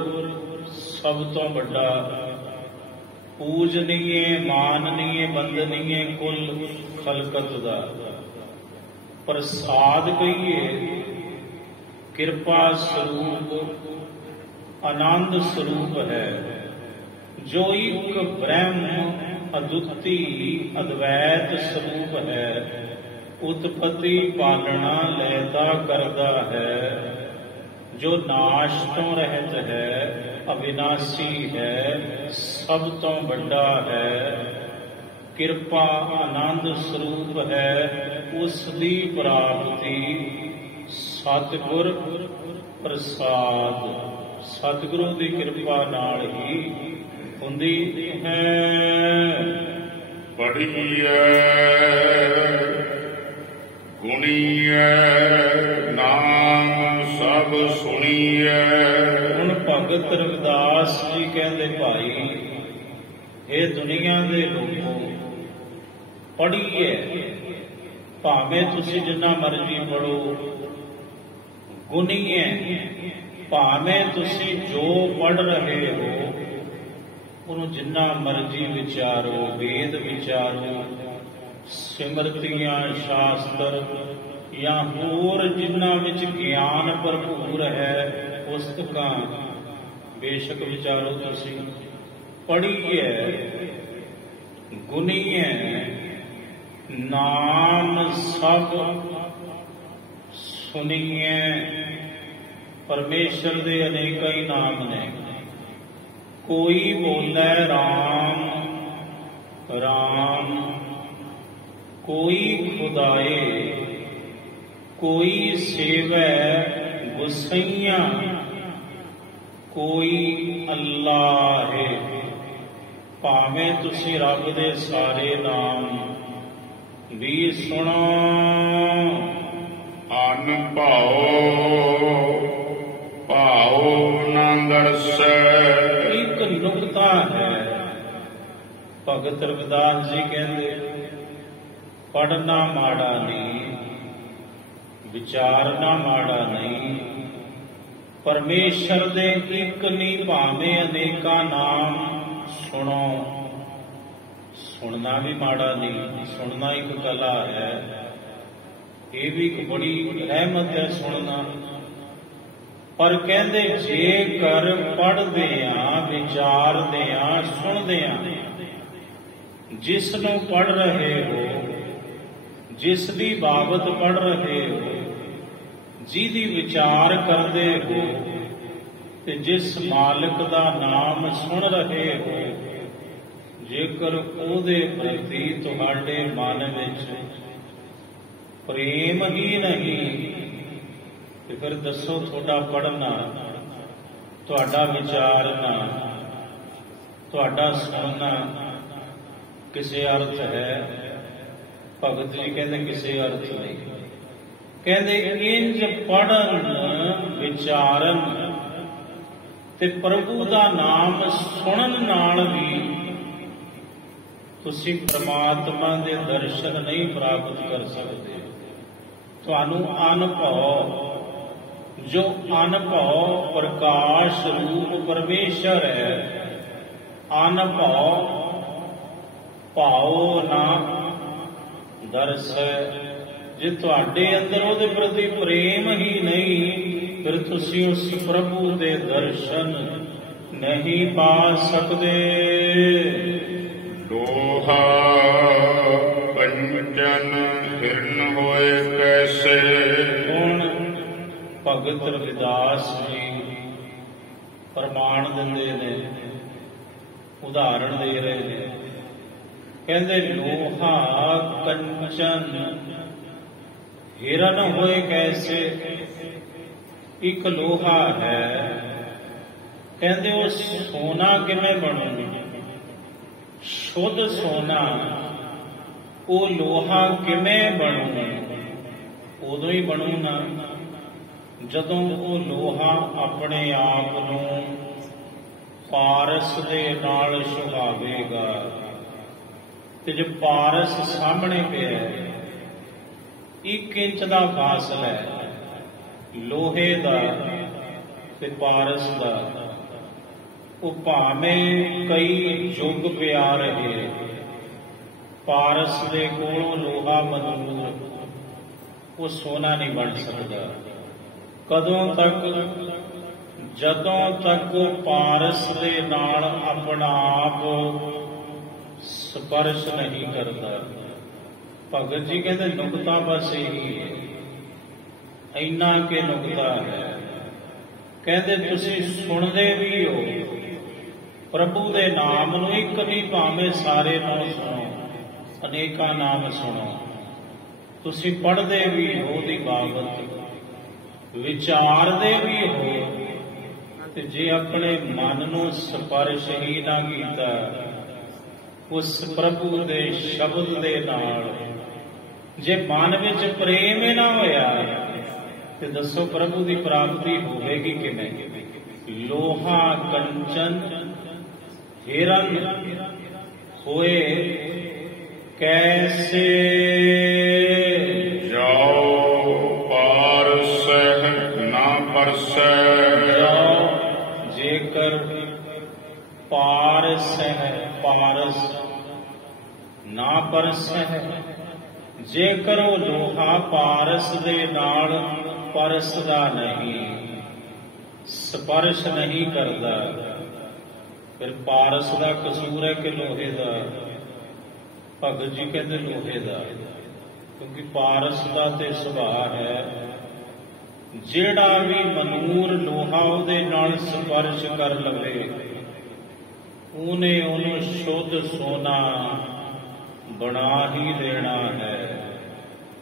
ਸਭ ਤੋਂ ਵੱਡਾ, ਪੂਜਨੀਏ ਮਾਨਨੀਏ ਬੰਦਨੀਏ ਕੁੱਲ ਖਲਕਤ ਦਾ। ਪ੍ਰਸਾਦ ਕਹੀਏ, ਕਿਰਪਾ ਸਰੂਪ, ਆਨੰਦ ਸਰੂਪ ਹੈ। ਜੋ ਇੱਕ ਬ੍ਰਹਮ ਅਦੁੱਤੀ ਅਦਵੈਤ ਸਰੂਪ ਹੈ, ਉਤਪਤੀ ਪਾਲਣਾ ਲੈਦਾ ਕਰਦਾ ਹੈ। ਜੋ ਨਾਸ਼ ਤੋਂ ਰਹਿਤ ਹੈ, ਅਵਿਨਾਸੀ ਹੈ, ਸਭ ਤੋਂ ਵੱਡਾ ਹੈ, ਕਿਰਪਾ ਆਨੰਦ ਸਰੂਪ ਹੈ। ਉਸ ਦੀ ਪ੍ਰਾਪਤੀ ਸਤਿਗੁਰ ਪ੍ਰਸਾਦ, ਸਤਿਗੁਰੂ ਦੀ ਕਿਰਪਾ ਨਾਲ ਹੀ ਹੁੰਦੀ ਹੈ। ਪੜੀਐ ਗੁਣੀਐ ਨਾਮ ਸਭ ਸੁਣੀਐ। ਹੁਣ ਭਗਤ ਰਵਿਦਾਸ ਜੀ ਕਹਿੰਦੇ, ਭਾਈ ਇਹ ਦੁਨੀਆ ਦੇ ਲੋਕੋ, ਪੜੀਏ, ਭਾਵੇਂ ਤੁਸੀਂ ਜਿੰਨਾ ਮਰਜ਼ੀ ਪੜੋ। ਗੁਣੀਏ, ਭਾਵੇਂ ਤੁਸੀਂ ਜੋ ਪੜ ਰਹੇ ਹੋ ਉਹਨੂੰ ਜਿੰਨਾ ਮਰਜ਼ੀ ਵਿਚਾਰੋ, ਵੇਦ ਵਿਚਾਰੋ, ਸਿਮਰਤੀਆਂ, ਸ਼ਾਸਤਰ ਜਾਂ ਹੋਰ ਜਿਨ੍ਹਾਂ ਵਿੱਚ ਗਿਆਨ ਭਰਪੂਰ ਹੈ ਪੁਸਤਕਾਂ, ਬੇਸ਼ੱਕ ਵਿਚਾਰੋ ਤੁਸੀਂ। ਪੜ੍ਹੀਏ, ਗੁਣੀਏ, ਨਾਮ ਸਭ ਸੁਣੀਏ। ਪਰਮੇਸ਼ਰ ਦੇ ਅਨੇਕਾਂ ਹੀ ਨਾਮ ਨੇ। ਕੋਈ ਬੋਲੇ ਰਾਮ ਰਾਮ, ਕੋਈ ਖੁਦਾਏ, ਕੋਈ ਸੇਵੈ ਗੁਸਈਆਂ, ਕੋਈ ਅੱਲਾ ਹੈ। ਭਾਵੇਂ ਤੁਸੀਂ ਰੱਬ ਦੇ ਸਾਰੇ ਨਾਮ ਵੀ ਸੁਣੋ। ਅਨਭਉ ਭਾਉ ਨ ਦਰਸੈ। ਇੱਕ ਨੁਕਤਾ ਹੈ, ਭਗਤ ਰਵਿਦਾਸ ਜੀ ਕਹਿੰਦੇ, ਪੜ੍ਹਨਾ ਮਾੜਾ ਨਹੀਂ, ਵਿਚਾਰਨਾ ਮਾੜਾ ਨਹੀਂ। ਪਰਮੇਸ਼ਰ ਦੇ ਇੱਕ ਨਹੀਂ, ਭਾਵੇਂ ਅਨੇਕਾਂ ਨਾਮ ਸੁਣੋ। ਸੁਣਨਾ ਵੀ ਮਾੜਾ ਨਹੀਂ, ਸੁਣਨਾ ਇੱਕ ਕਲਾ ਹੈ। ਇਹ ਵੀ ਇੱਕ ਬੜੀ ਰਹਿਮਤ ਹੈ ਸੁਣਨਾ। ਪਰ ਕਹਿੰਦੇ ਜੇਕਰ ਪੜ੍ਹਦੇ ਆਂ, ਵਿਚਾਰਦੇ ਆਂ, ਸੁਣਦੇ ਆਂ, ਜਿਸ ਨੂੰ ਪੜ੍ਹ ਰਹੇ ਹੋ, ਜਿਸ ਦੀ ਬਾਬਤ ਪੜ੍ਹ ਰਹੇ ਹੋ, ਜਿਹਦੀ ਵਿਚਾਰ ਕਰਦੇ ਹੋ, ਤੇ ਜਿਸ ਮਾਲਕ ਦਾ ਨਾਮ ਸੁਣ ਰਹੇ ਹੋ, ਜੇਕਰ ਉਹਦੇ ਪ੍ਰਤੀ ਤੁਹਾਡੇ ਮਨ ਵਿੱਚ ਪ੍ਰੇਮ ਹੀ ਨਹੀਂ, ਤੇ ਫਿਰ ਦੱਸੋ ਤੁਹਾਡਾ ਪੜ੍ਹਨਾ, ਤੁਹਾਡਾ ਵਿਚਾਰਨਾ, ਤੁਹਾਡਾ ਸੁਣਨਾ ਕਿਸੇ ਅਰਥ ਹੈ? ਭਗਤ ਜੀ ਕਹਿੰਦੇ ਕਿਸੇ ਅਰਥ ਨਹੀਂ। ਕਹਿੰਦੇ ਇੰਜ ਪੜ੍ਹਨ, ਵਿਚਾਰਨ, ਤੇ ਪ੍ਰਭੂ ਦਾ ਨਾਮ ਸੁਣਨ ਨਾਲ ਵੀ ਤੁਸੀਂ ਪ੍ਰਮਾਤਮਾ ਦੇ ਦਰਸ਼ਨ ਨਹੀਂ ਪ੍ਰਾਪਤ ਕਰ ਸਕਦੇ। ਤੁਹਾਨੂੰ ਅਨੁਭਵ, ਜੋ ਅਨੁਭਵ ਪ੍ਰਕਾਸ਼ ਰੂਪ ਪਰਮੇਸ਼ਰ ਹੈ, ਅਨੁਭਵ ਭਾਉ ਨਾ ਦਰਸ ਹੈ। ਜੇ ਤੁਹਾਡੇ ਅੰਦਰ ਉਹਦੇ ਪ੍ਰਤੀ ਪ੍ਰੇਮ ਹੀ ਨਹੀਂ, ਫਿਰ ਤੁਸੀਂ ਉਸ ਪ੍ਰਭੂ ਦੇ ਦਰਸ਼ਨ ਨਹੀਂ ਪਾ ਸਕਦੇ। ਲੋਹਾ ਕੰਚਨ ਹਿਰਨ ਹੋਏ ਕੈਸੇ। ਹੁਣ ਭਗਤ ਰਵਿਦਾਸ ਜੀ ਪ੍ਰਮਾਣ ਦਿੰਦੇ ਨੇ, ਉਦਾਹਰਣ ਦੇ ਰਹੇ ਨੇ। ਕਹਿੰਦੇ ਲੋਹਾ ਕੰਚਨ ਹਿਰਨ ਹੋਏ ਕੈਸੇ। ਇੱਕ ਲੋਹਾ ਹੈ, ਕਹਿੰਦੇ ਉਹ ਸੋਨਾ ਕਿਵੇਂ ਬਣੂ? ਸ਼ੁੱਧ ਸੋਨਾ, ਉਹ ਲੋਹਾ ਕਿਵੇਂ ਬਣੂ? ਉਦੋਂ ਹੀ ਬਣੂ ਨਾ ਜਦੋਂ ਉਹ ਲੋਹਾ ਆਪਣੇ ਆਪ ਨੂੰ ਪਾਰਸ ਦੇ ਨਾਲ ਸੁਹਾਵੇਗਾ। ਤੇ ਜੇ ਪਾਰਸ ਸਾਹਮਣੇ ਪਿਆ, 1 ਇੰਚ ਦਾ ਫਾਸਲਾ ਹੈ ਲੋਹੇ ਦਾ ਤੇ ਪਾਰਸ ਦਾ, ਉਹ ਭਾਵੇਂ ਕਈ ਯੁੱਗ ਪਿਆ ਰਹੇ, ਪਾਰਸ ਦੇ ਕੋਲੋਂ ਲੋਹਾ ਮਨਜ਼ੂਰ, ਉਹ ਸੋਨਾ ਨਹੀਂ ਬਣ ਸਕਦਾ। ਕਦੋਂ ਤੱਕ? ਜਦੋਂ ਤੱਕ ਉਹ ਪਾਰਸ ਦੇ ਨਾਲ ਆਪਣਾ ਆਪ ਸਪਰਸ਼ ਨਹੀਂ ਕਰਦਾ। ਭਗਤ ਜੀ ਕਹਿੰਦੇ ਨੁਕਤਾ ਬਸ ਇਹੀ ਹੈ, ਇੰਨਾ ਕਿ ਨੁਕਤਾ ਹੈ। ਕਹਿੰਦੇ ਤੁਸੀਂ ਸੁਣਦੇ ਵੀ ਹੋ ਪ੍ਰਭੂ ਦੇ ਨਾਮ ਨੂੰ, ਇੱਕ ਨਹੀਂ ਭਾਵੇਂ ਸਾਰੇ ਨਾਮ ਸੁਣੋ, ਅਨੇਕਾਂ ਨਾਮ ਸੁਣੋ। ਤੁਸੀਂ ਪੜ੍ਹਦੇ ਵੀ ਹੋ ਉਹਦੀ ਬਾਬਤ, ਵਿਚਾਰਦੇ ਵੀ ਹੋ, ਤੇ ਜੇ ਆਪਣੇ ਮਨ ਨੂੰ ਸਪਰਸ਼ ਹੀ ਨਾ ਕੀਤਾ ਉਸ ਪ੍ਰਭੂ ਦੇ ਸ਼ਬਦ ਦੇ ਨਾਲ, ਜੇ ਮਨ ਵਿੱਚ ਪ੍ਰੇਮ ਹੀ ਨਾ ਹੋਇਆ, ਤੇ ਦੱਸੋ ਪ੍ਰਭੂ ਦੀ ਪ੍ਰਾਪਤੀ ਹੋਵੇਗੀ ਕਿਵੇਂ? ਲੋਹਾ ਕੰਚਨ ਹਿਰਨ ਹੋਏ ਕੈਸੇ। ਜਾਓ ਪਾਰਸਹਿ ਨਾ ਪਰਸੈ। ਜਾਓ, ਜੇਕਰ ਪਾਰਸ ਹੈ, ਪਾਰਸ ਨਾ ਪਰਸ ਹੈ, ਜੇਕਰ ਉਹ ਲੋਹਾ ਪਾਰਸ ਦੇ ਨਾਲ ਪਰਸਦਾ ਨਹੀਂ, ਸਪਰਸ਼ ਨਹੀਂ ਕਰਦਾ, ਫਿਰ ਪਾਰਸ ਦਾ ਕਸੂਰ ਹੈ ਕਿ ਲੋਹੇ ਦਾ? ਭਗਤ ਜੀ ਕਹਿੰਦੇ ਲੋਹੇ ਦਾ, ਕਿਉਂਕਿ ਪਾਰਸ ਦਾ ਤੇ ਸੁਭਾਅ ਹੈ, ਜਿਹੜਾ ਵੀ ਮਨੂਰ ਲੋਹਾ ਉਹਦੇ ਨਾਲ ਸਪਰਸ਼ ਕਰ ਲਵੇ, ਉਹਨੇ ਉਹਨੂੰ ਸ਼ੁੱਧ ਸੋਨਾ ਬਣਾ ਹੀ ਦੇਣਾ ਹੈ।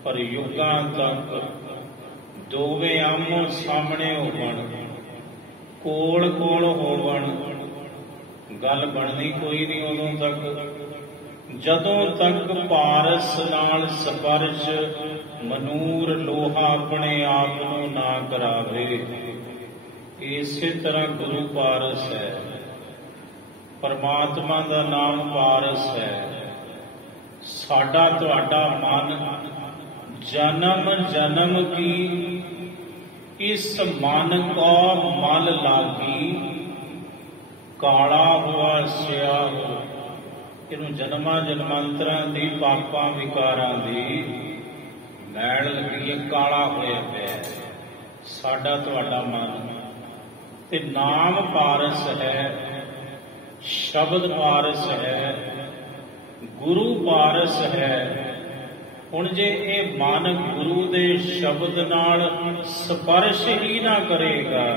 ਪਰ ਯੁੱਗਾਂ ਤੱਕ ਦੋਵੇਂ ਆਮੋ ਸਾਹਮਣੇ ਹੋਵਣ, ਕੋਲ ਕੋਲ ਹੋਵਣ, ਗੱਲ ਬਣਨੀ ਕੋਈ ਨਹੀਂ ਉਦੋਂ ਤੱਕ, ਜਦੋਂ ਤੱਕ ਪਾਰਸ ਨਾਲ ਸਪਰਸ਼ ਮਨੂਰ ਲੋਹਾ ਆਪਣੇ ਆਪ ਨੂੰ ਨਾ ਕਰਾਵੇ। ਇਸੇ ਤਰ੍ਹਾਂ ਗੁਰੂ ਪਾਰਸ ਹੈ, ਪਰਮਾਤਮਾ ਦਾ ਨਾਮ ਪਾਰਸ ਹੈ। ਸਾਡਾ ਤੁਹਾਡਾ ਮਨ ਜਨਮ ਜਨਮ ਕੀ ਇਸ ਮਨ ਕੋ ਮਲ ਲਾਗੀ, ਕਾਲਾ ਹੋਆ ਸਿਆਹ। ਇਹਨੂੰ ਜਨਮਾਂ ਜਨਮਾਂਤਰਾਂ ਦੀ ਪਾਪਾਂ ਵਿਕਾਰਾਂ ਦੀ ਮੈਲ ਲੱਗੀ ਹੈ, ਕਾਲਾ ਹੋਇਆ ਪਿਆ ਸਾਡਾ ਤੁਹਾਡਾ ਮਨ। ਤੇ ਨਾਮ ਪਾਰਸ ਹੈ, ਸ਼ਬਦ ਪਾਰਸ ਹੈ, ਗੁਰੂ ਪਾਰਸ ਹੈ। ਹੁਣ ਜੇ ਇਹ ਮਨ ਗੁਰੂ ਦੇ ਸ਼ਬਦ ਨਾਲ ਸਪਰਸ਼ ਹੀ ਨਾ ਕਰੇਗਾ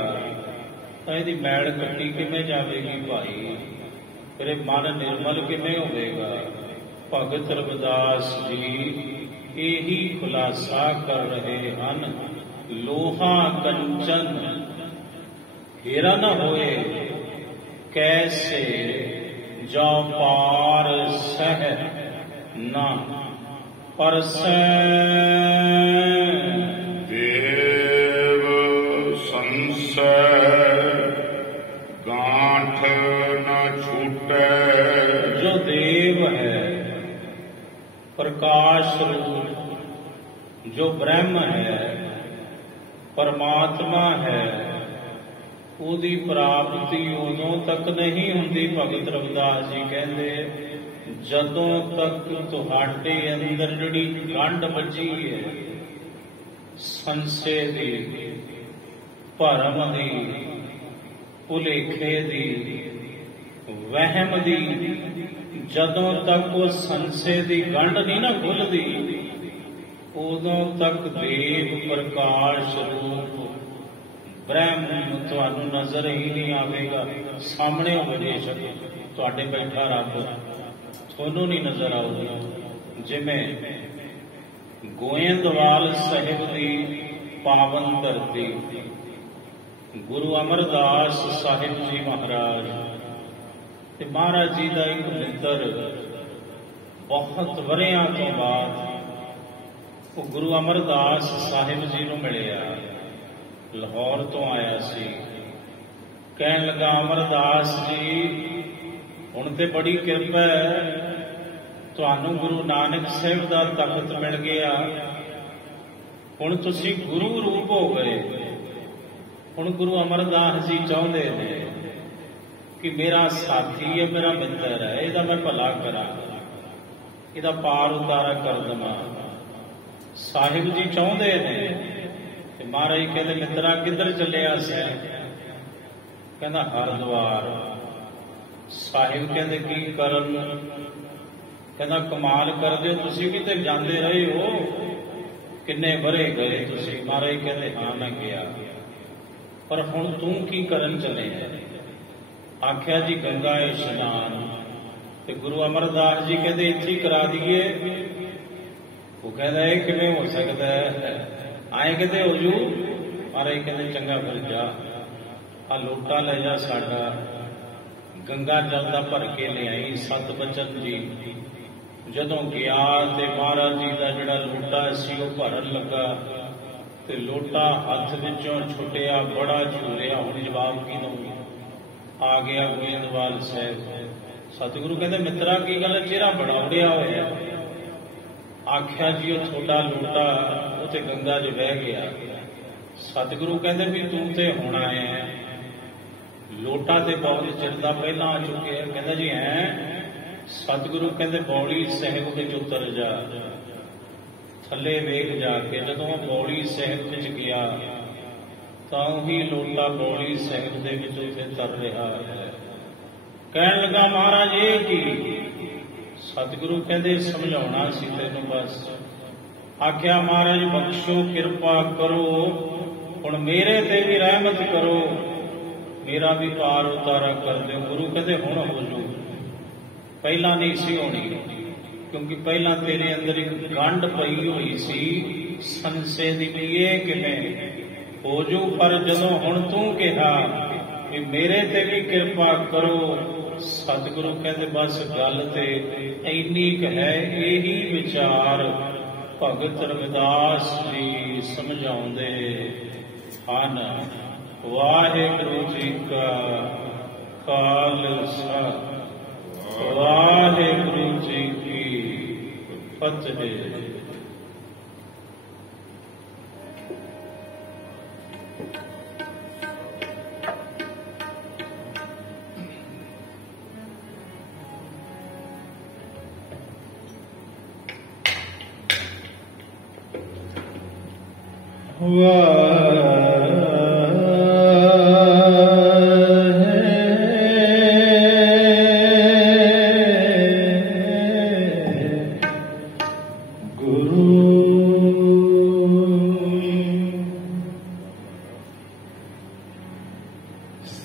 ਤਾਂ ਇਹਦੀ ਮੈਲ ਕੱਟੀ ਕਿਵੇਂ ਜਾਵੇਗੀ ਭਾਈ? ਫਿਰ ਇਹ ਮਨ ਨਿਰਮਲ ਕਿਵੇਂ ਹੋਵੇਗਾ? ਭਗਤ ਰਵਿਦਾਸ ਜੀ ਇਹੀ ਖੁਲਾਸਾ ਕਰ ਰਹੇ ਹਨ। ਲੋਹਾ ਕੰਚਨ ਹੀਰਾ ਨਾ ਹੋਏ ਕੈਸੇ, ਜੋ ਪਾਰ ਸਹਿ ਨਾ ਪਰਸੈ। ਦੇਵ ਸੰਸੈ जो ब्रह्म है, परमात्मा है, ਉਹਦੀ ਪ੍ਰਾਪਤੀ ਉਦੋਂ ਤੱਕ ਨਹੀਂ ਹੁੰਦੀ। ਭਗਤ ਰਵਿਦਾਸ ਜੀ ਕਹਿੰਦੇ ਜਦੋਂ ਤੱਕ ਤੁਹਾਡੇ ਅੰਦਰ ਜਿਹੜੀ ਗੰਢ ਵੱਜੀ ਹੈ ਸੰਸ਼ੇ ਦੀ, ਭਰਮ ਦੀ, ਭੁਲੇਖੇ ਦੀ, ਵਹਿਮ ਦੀ, ਜਦੋਂ ਤੱਕ ਉਹ ਸੰਸ਼ੇ ਦੀ ਗੰਢ ਨਹੀਂ ਨਾ ਖੁੱਲਦੀ ਉਦੋਂ ਤੱਕ ਦੇਵ ਪ੍ਰਕਾਸ਼ ਰੂਪ ਬ੍ਰਹਮ ਤੁਹਾਨੂੰ ਨਜ਼ਰ ਹੀ ਨਹੀਂ ਆਵੇਗਾ। ਸਾਹਮਣੇ ਹੋਵੇ ਬੇਸ਼ੱਕ ਤੁਹਾਡੇ ਬੈਠਾ ਰੱਬ, ਤੁਹਾਨੂੰ ਨਹੀਂ ਨਜ਼ਰ ਆਊਗਾ। ਜਿਵੇਂ ਗੋਇੰਦਵਾਲ ਸਾਹਿਬ ਦੀ ਪਾਵਨ ਧਰਤੀ, ਗੁਰੂ ਅਮਰਦਾਸ ਸਾਹਿਬ ਜੀ ਮਹਾਰਾਜ ਤੇ ਮਹਾਰਾਜ ਜੀ ਦਾ ਇੱਕ ਮਿੱਤਰ ਬਹੁਤ ਵਰ੍ਹਿਆਂ ਤੋਂ ਬਾਅਦ ਉਹ ਗੁਰੂ ਅਮਰਦਾਸ ਸਾਹਿਬ ਜੀ ਨੂੰ ਮਿਲਿਆ। ਲਾਹੌਰ ਤੋਂ ਆਇਆ ਸੀ। ਕਹਿਣ ਲੱਗਾ, ਅਮਰਦਾਸ ਜੀ ਹੁਣ ਤੇ ਬੜੀ ਕਿਰਪਾ ਹੈ, ਤੁਹਾਨੂੰ ਗੁਰੂ ਨਾਨਕ ਸਾਹਿਬ ਦਾ ਤਖਤ ਮਿਲ ਗਿਆ, ਹੁਣ ਤੁਸੀਂ ਗੁਰੂ ਰੂਪ ਹੋ ਗਏ। ਹੁਣ ਗੁਰੂ ਅਮਰਦਾਸ ਜੀ ਚਾਹੁੰਦੇ ਨੇ ਕਿ ਮੇਰਾ ਸਾਥੀ ਹੈ, ਮੇਰਾ ਮਿੱਤਰ ਹੈ, ਇਹਦਾ ਮੈਂ ਭਲਾ ਕਰਾਂ, ਇਹਦਾ ਪਾਰ ਉਤਾਰਾ ਕਰ ਦੇਵਾਂ। ਸਾਹਿਬ ਜੀ ਚਾਹੁੰਦੇ ਨੇ। ਤੇ ਮਹਾਰਾਜ ਕਹਿੰਦੇ, ਮਿੱਤਰਾ ਕਿੱਧਰ ਚੱਲਿਆ ਸੀ? ਕਹਿੰਦਾ ਹਰਿਦੁਆਰ। ਸਾਹਿਬ ਕਹਿੰਦੇ ਕੀ ਕਰਨ? ਕਹਿੰਦਾ ਕਮਾਲ ਕਰਦੇ ਹੋ, ਤੁਸੀਂ ਵੀ ਤੇ ਜਾਂਦੇ ਰਹੇ ਹੋ, ਕਿੰਨੇ ਵਰ੍ਹੇ ਗਏ ਤੁਸੀਂ? ਮਹਾਰਾਜ ਕਹਿੰਦੇ ਹਾਂ ਮੈਂ ਗਿਆ, ਪਰ ਹੁਣ ਤੂੰ ਕੀ ਕਰਨ ਚੱਲੇ? ਆਖਿਆ ਜੀ ਗੰਗਾ ਇਸ਼ਨਾਨ। ਤੇ ਗੁਰੂ ਅਮਰਦਾਸ ਜੀ ਕਹਿੰਦੇ ਇੱਥੇ ਹੀ ਕਰਾ ਦਈਏ। ਉਹ ਕਹਿੰਦਾ ਇਹ ਕਿਵੇਂ ਹੋ ਸਕਦਾ ਹੈ, ਆਏ ਕਿਤੇ ਹੋ ਜੂ? ਮਹਾਰਾਜ ਕਹਿੰਦੇ ਚੰਗਾ ਫਿਰ ਜਾ, ਆ ਲੋਟਾ ਲੈ ਜਾ ਸਾਡਾ, ਗੰਗਾ ਜਲ ਦਾ ਭਰ ਕੇ ਲਿਆਈ। ਸਤ ਬਚਨ ਜੀ ਜਦੋਂ ਗਿਆ ਤੇ ਮਹਾਰਾਜ ਜੀ ਦਾ ਜਿਹੜਾ ਲੋਟਾ ਸੀ ਉਹ ਭਰਨ ਲੱਗਾ ਤੇ ਲੋਟਾ ਹੱਥ ਵਿੱਚੋਂ ਛੁੱਟਿਆ, ਬੜਾ ਝੂਰਿਆ। ਹੁਣ ਜਵਾਬ ਕੀ ਦਊਗਾ? ਆ ਗਿਆ ਗੋਇੰਦਵਾਲ ਸਾਹਿਬ। ਸਤਿਗੁਰੂ ਕਹਿੰਦੇ, ਮਿੱਤਰਾ ਕੀ ਗੱਲ, ਚਿਹਰਾ ਬੜਾ ਉੜਿਆ ਹੋਇਆ। ਆਖਿਆ ਜੀ ਉਹ ਤੁਹਾਡਾ ਲੋਟਾ ਉਹ ਤੇ ਗੰਗਾ 'ਚ ਵਹਿ ਗਿਆ। ਸਤਿਗੁਰੂ ਕਹਿੰਦੇ ਵੀ ਤੂੰ ਤੇ ਹੁਣ ਆਇਆ, ਲੋਟਾ ਤੇ ਬਹੁਤ ਚਿਰ ਦਾ ਪਹਿਲਾਂ ਆ ਚੁੱਕਿਆ। ਕਹਿੰਦਾ ਜੀ ਹੈ। ਸਤਿਗੁਰੂ ਕਹਿੰਦੇ ਬੌਲੀ ਸਾਹਿਬ ਵਿੱਚ ਉਤਰ ਜਾ, ਥੱਲੇ ਵੇਖ ਜਾ ਕੇ। ਜਦੋਂ ਉਹ ਬੌਲੀ ਸਾਹਿਬ ਵਿੱਚ ਗਿਆ ਤਾਂ ਉਹੀ ਲੋਟਾ ਬੌਲੀ ਸਾਹਿਬ ਦੇ ਵਿੱਚ ਉੱਥੇ ਤਰ ਰਿਹਾ ਹੈ। ਕਹਿਣ ਲੱਗਾ, ਮਹਾਰਾਜ ਇਹ ਕੀ? ਸਤਿਗੁਰੂ ਕਹਿੰਦੇ ਸਮਝਾਉਣਾ ਸੀ ਤੈਨੂੰ ਬਸ। ਆਖਿਆ, ਮਹਾਰਾਜ ਬਖਸ਼ੋ, ਕਿਰਪਾ ਕਰੋ, ਹੁਣ ਮੇਰੇ ਤੇ ਵੀ ਰਹਿਮਤ ਕਰੋ, ਮੇਰਾ ਵੀ ਪਾਰ ਉਤਾਰਾ ਕਰ ਦਿਓ। ਗੁਰੂ ਕਹਿੰਦੇ ਹੁਣ ਹੋ ਜੂ, ਪਹਿਲਾਂ ਨਹੀਂ ਸੀ ਹੋਣੀ, ਕਿਉਂਕਿ ਪਹਿਲਾਂ ਤੇਰੇ ਅੰਦਰ ਇੱਕ ਗੰਢ ਪਈ ਹੋਈ ਸੀ ਸੰਸ਼ੇ ਦੀ ਵੀ ਇਹ ਕਿਵੇਂ ਹੋ ਜੂ। ਪਰ ਜਦੋਂ ਹੁਣ ਤੂੰ ਕਿਹਾ ਕਿ ਮੇਰੇ ਤੇ ਵੀ ਕਿਰਪਾ ਕਰੋ, ਸਤਿਗੁਰੂ ਕਹਿੰਦੇ ਬਸ ਗੱਲ ਤੇ ਇੰਨੀ ਕੁ ਹੈ। ਇਹੀ ਵਿਚਾਰ ਭਗਤ ਰਵਿਦਾਸ ਜੀ ਸਮਝਾਉਂਦੇ ਹਨ। ਵਾਹਿਗੁਰੂ ਜੀ ਕਾ ਖਾਲਸਾ, ਵਾਹਿਗੁਰੂ ਜੀ ਕੀ ਫਤਿਹ।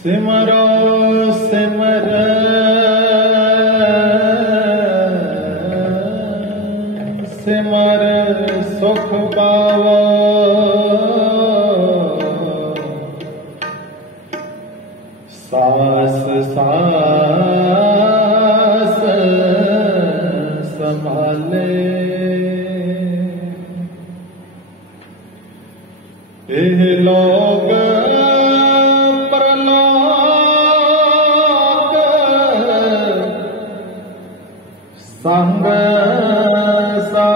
सिमरो सिमर सिमर सुख पावो, सास सास संभाले। एह लोग संग सा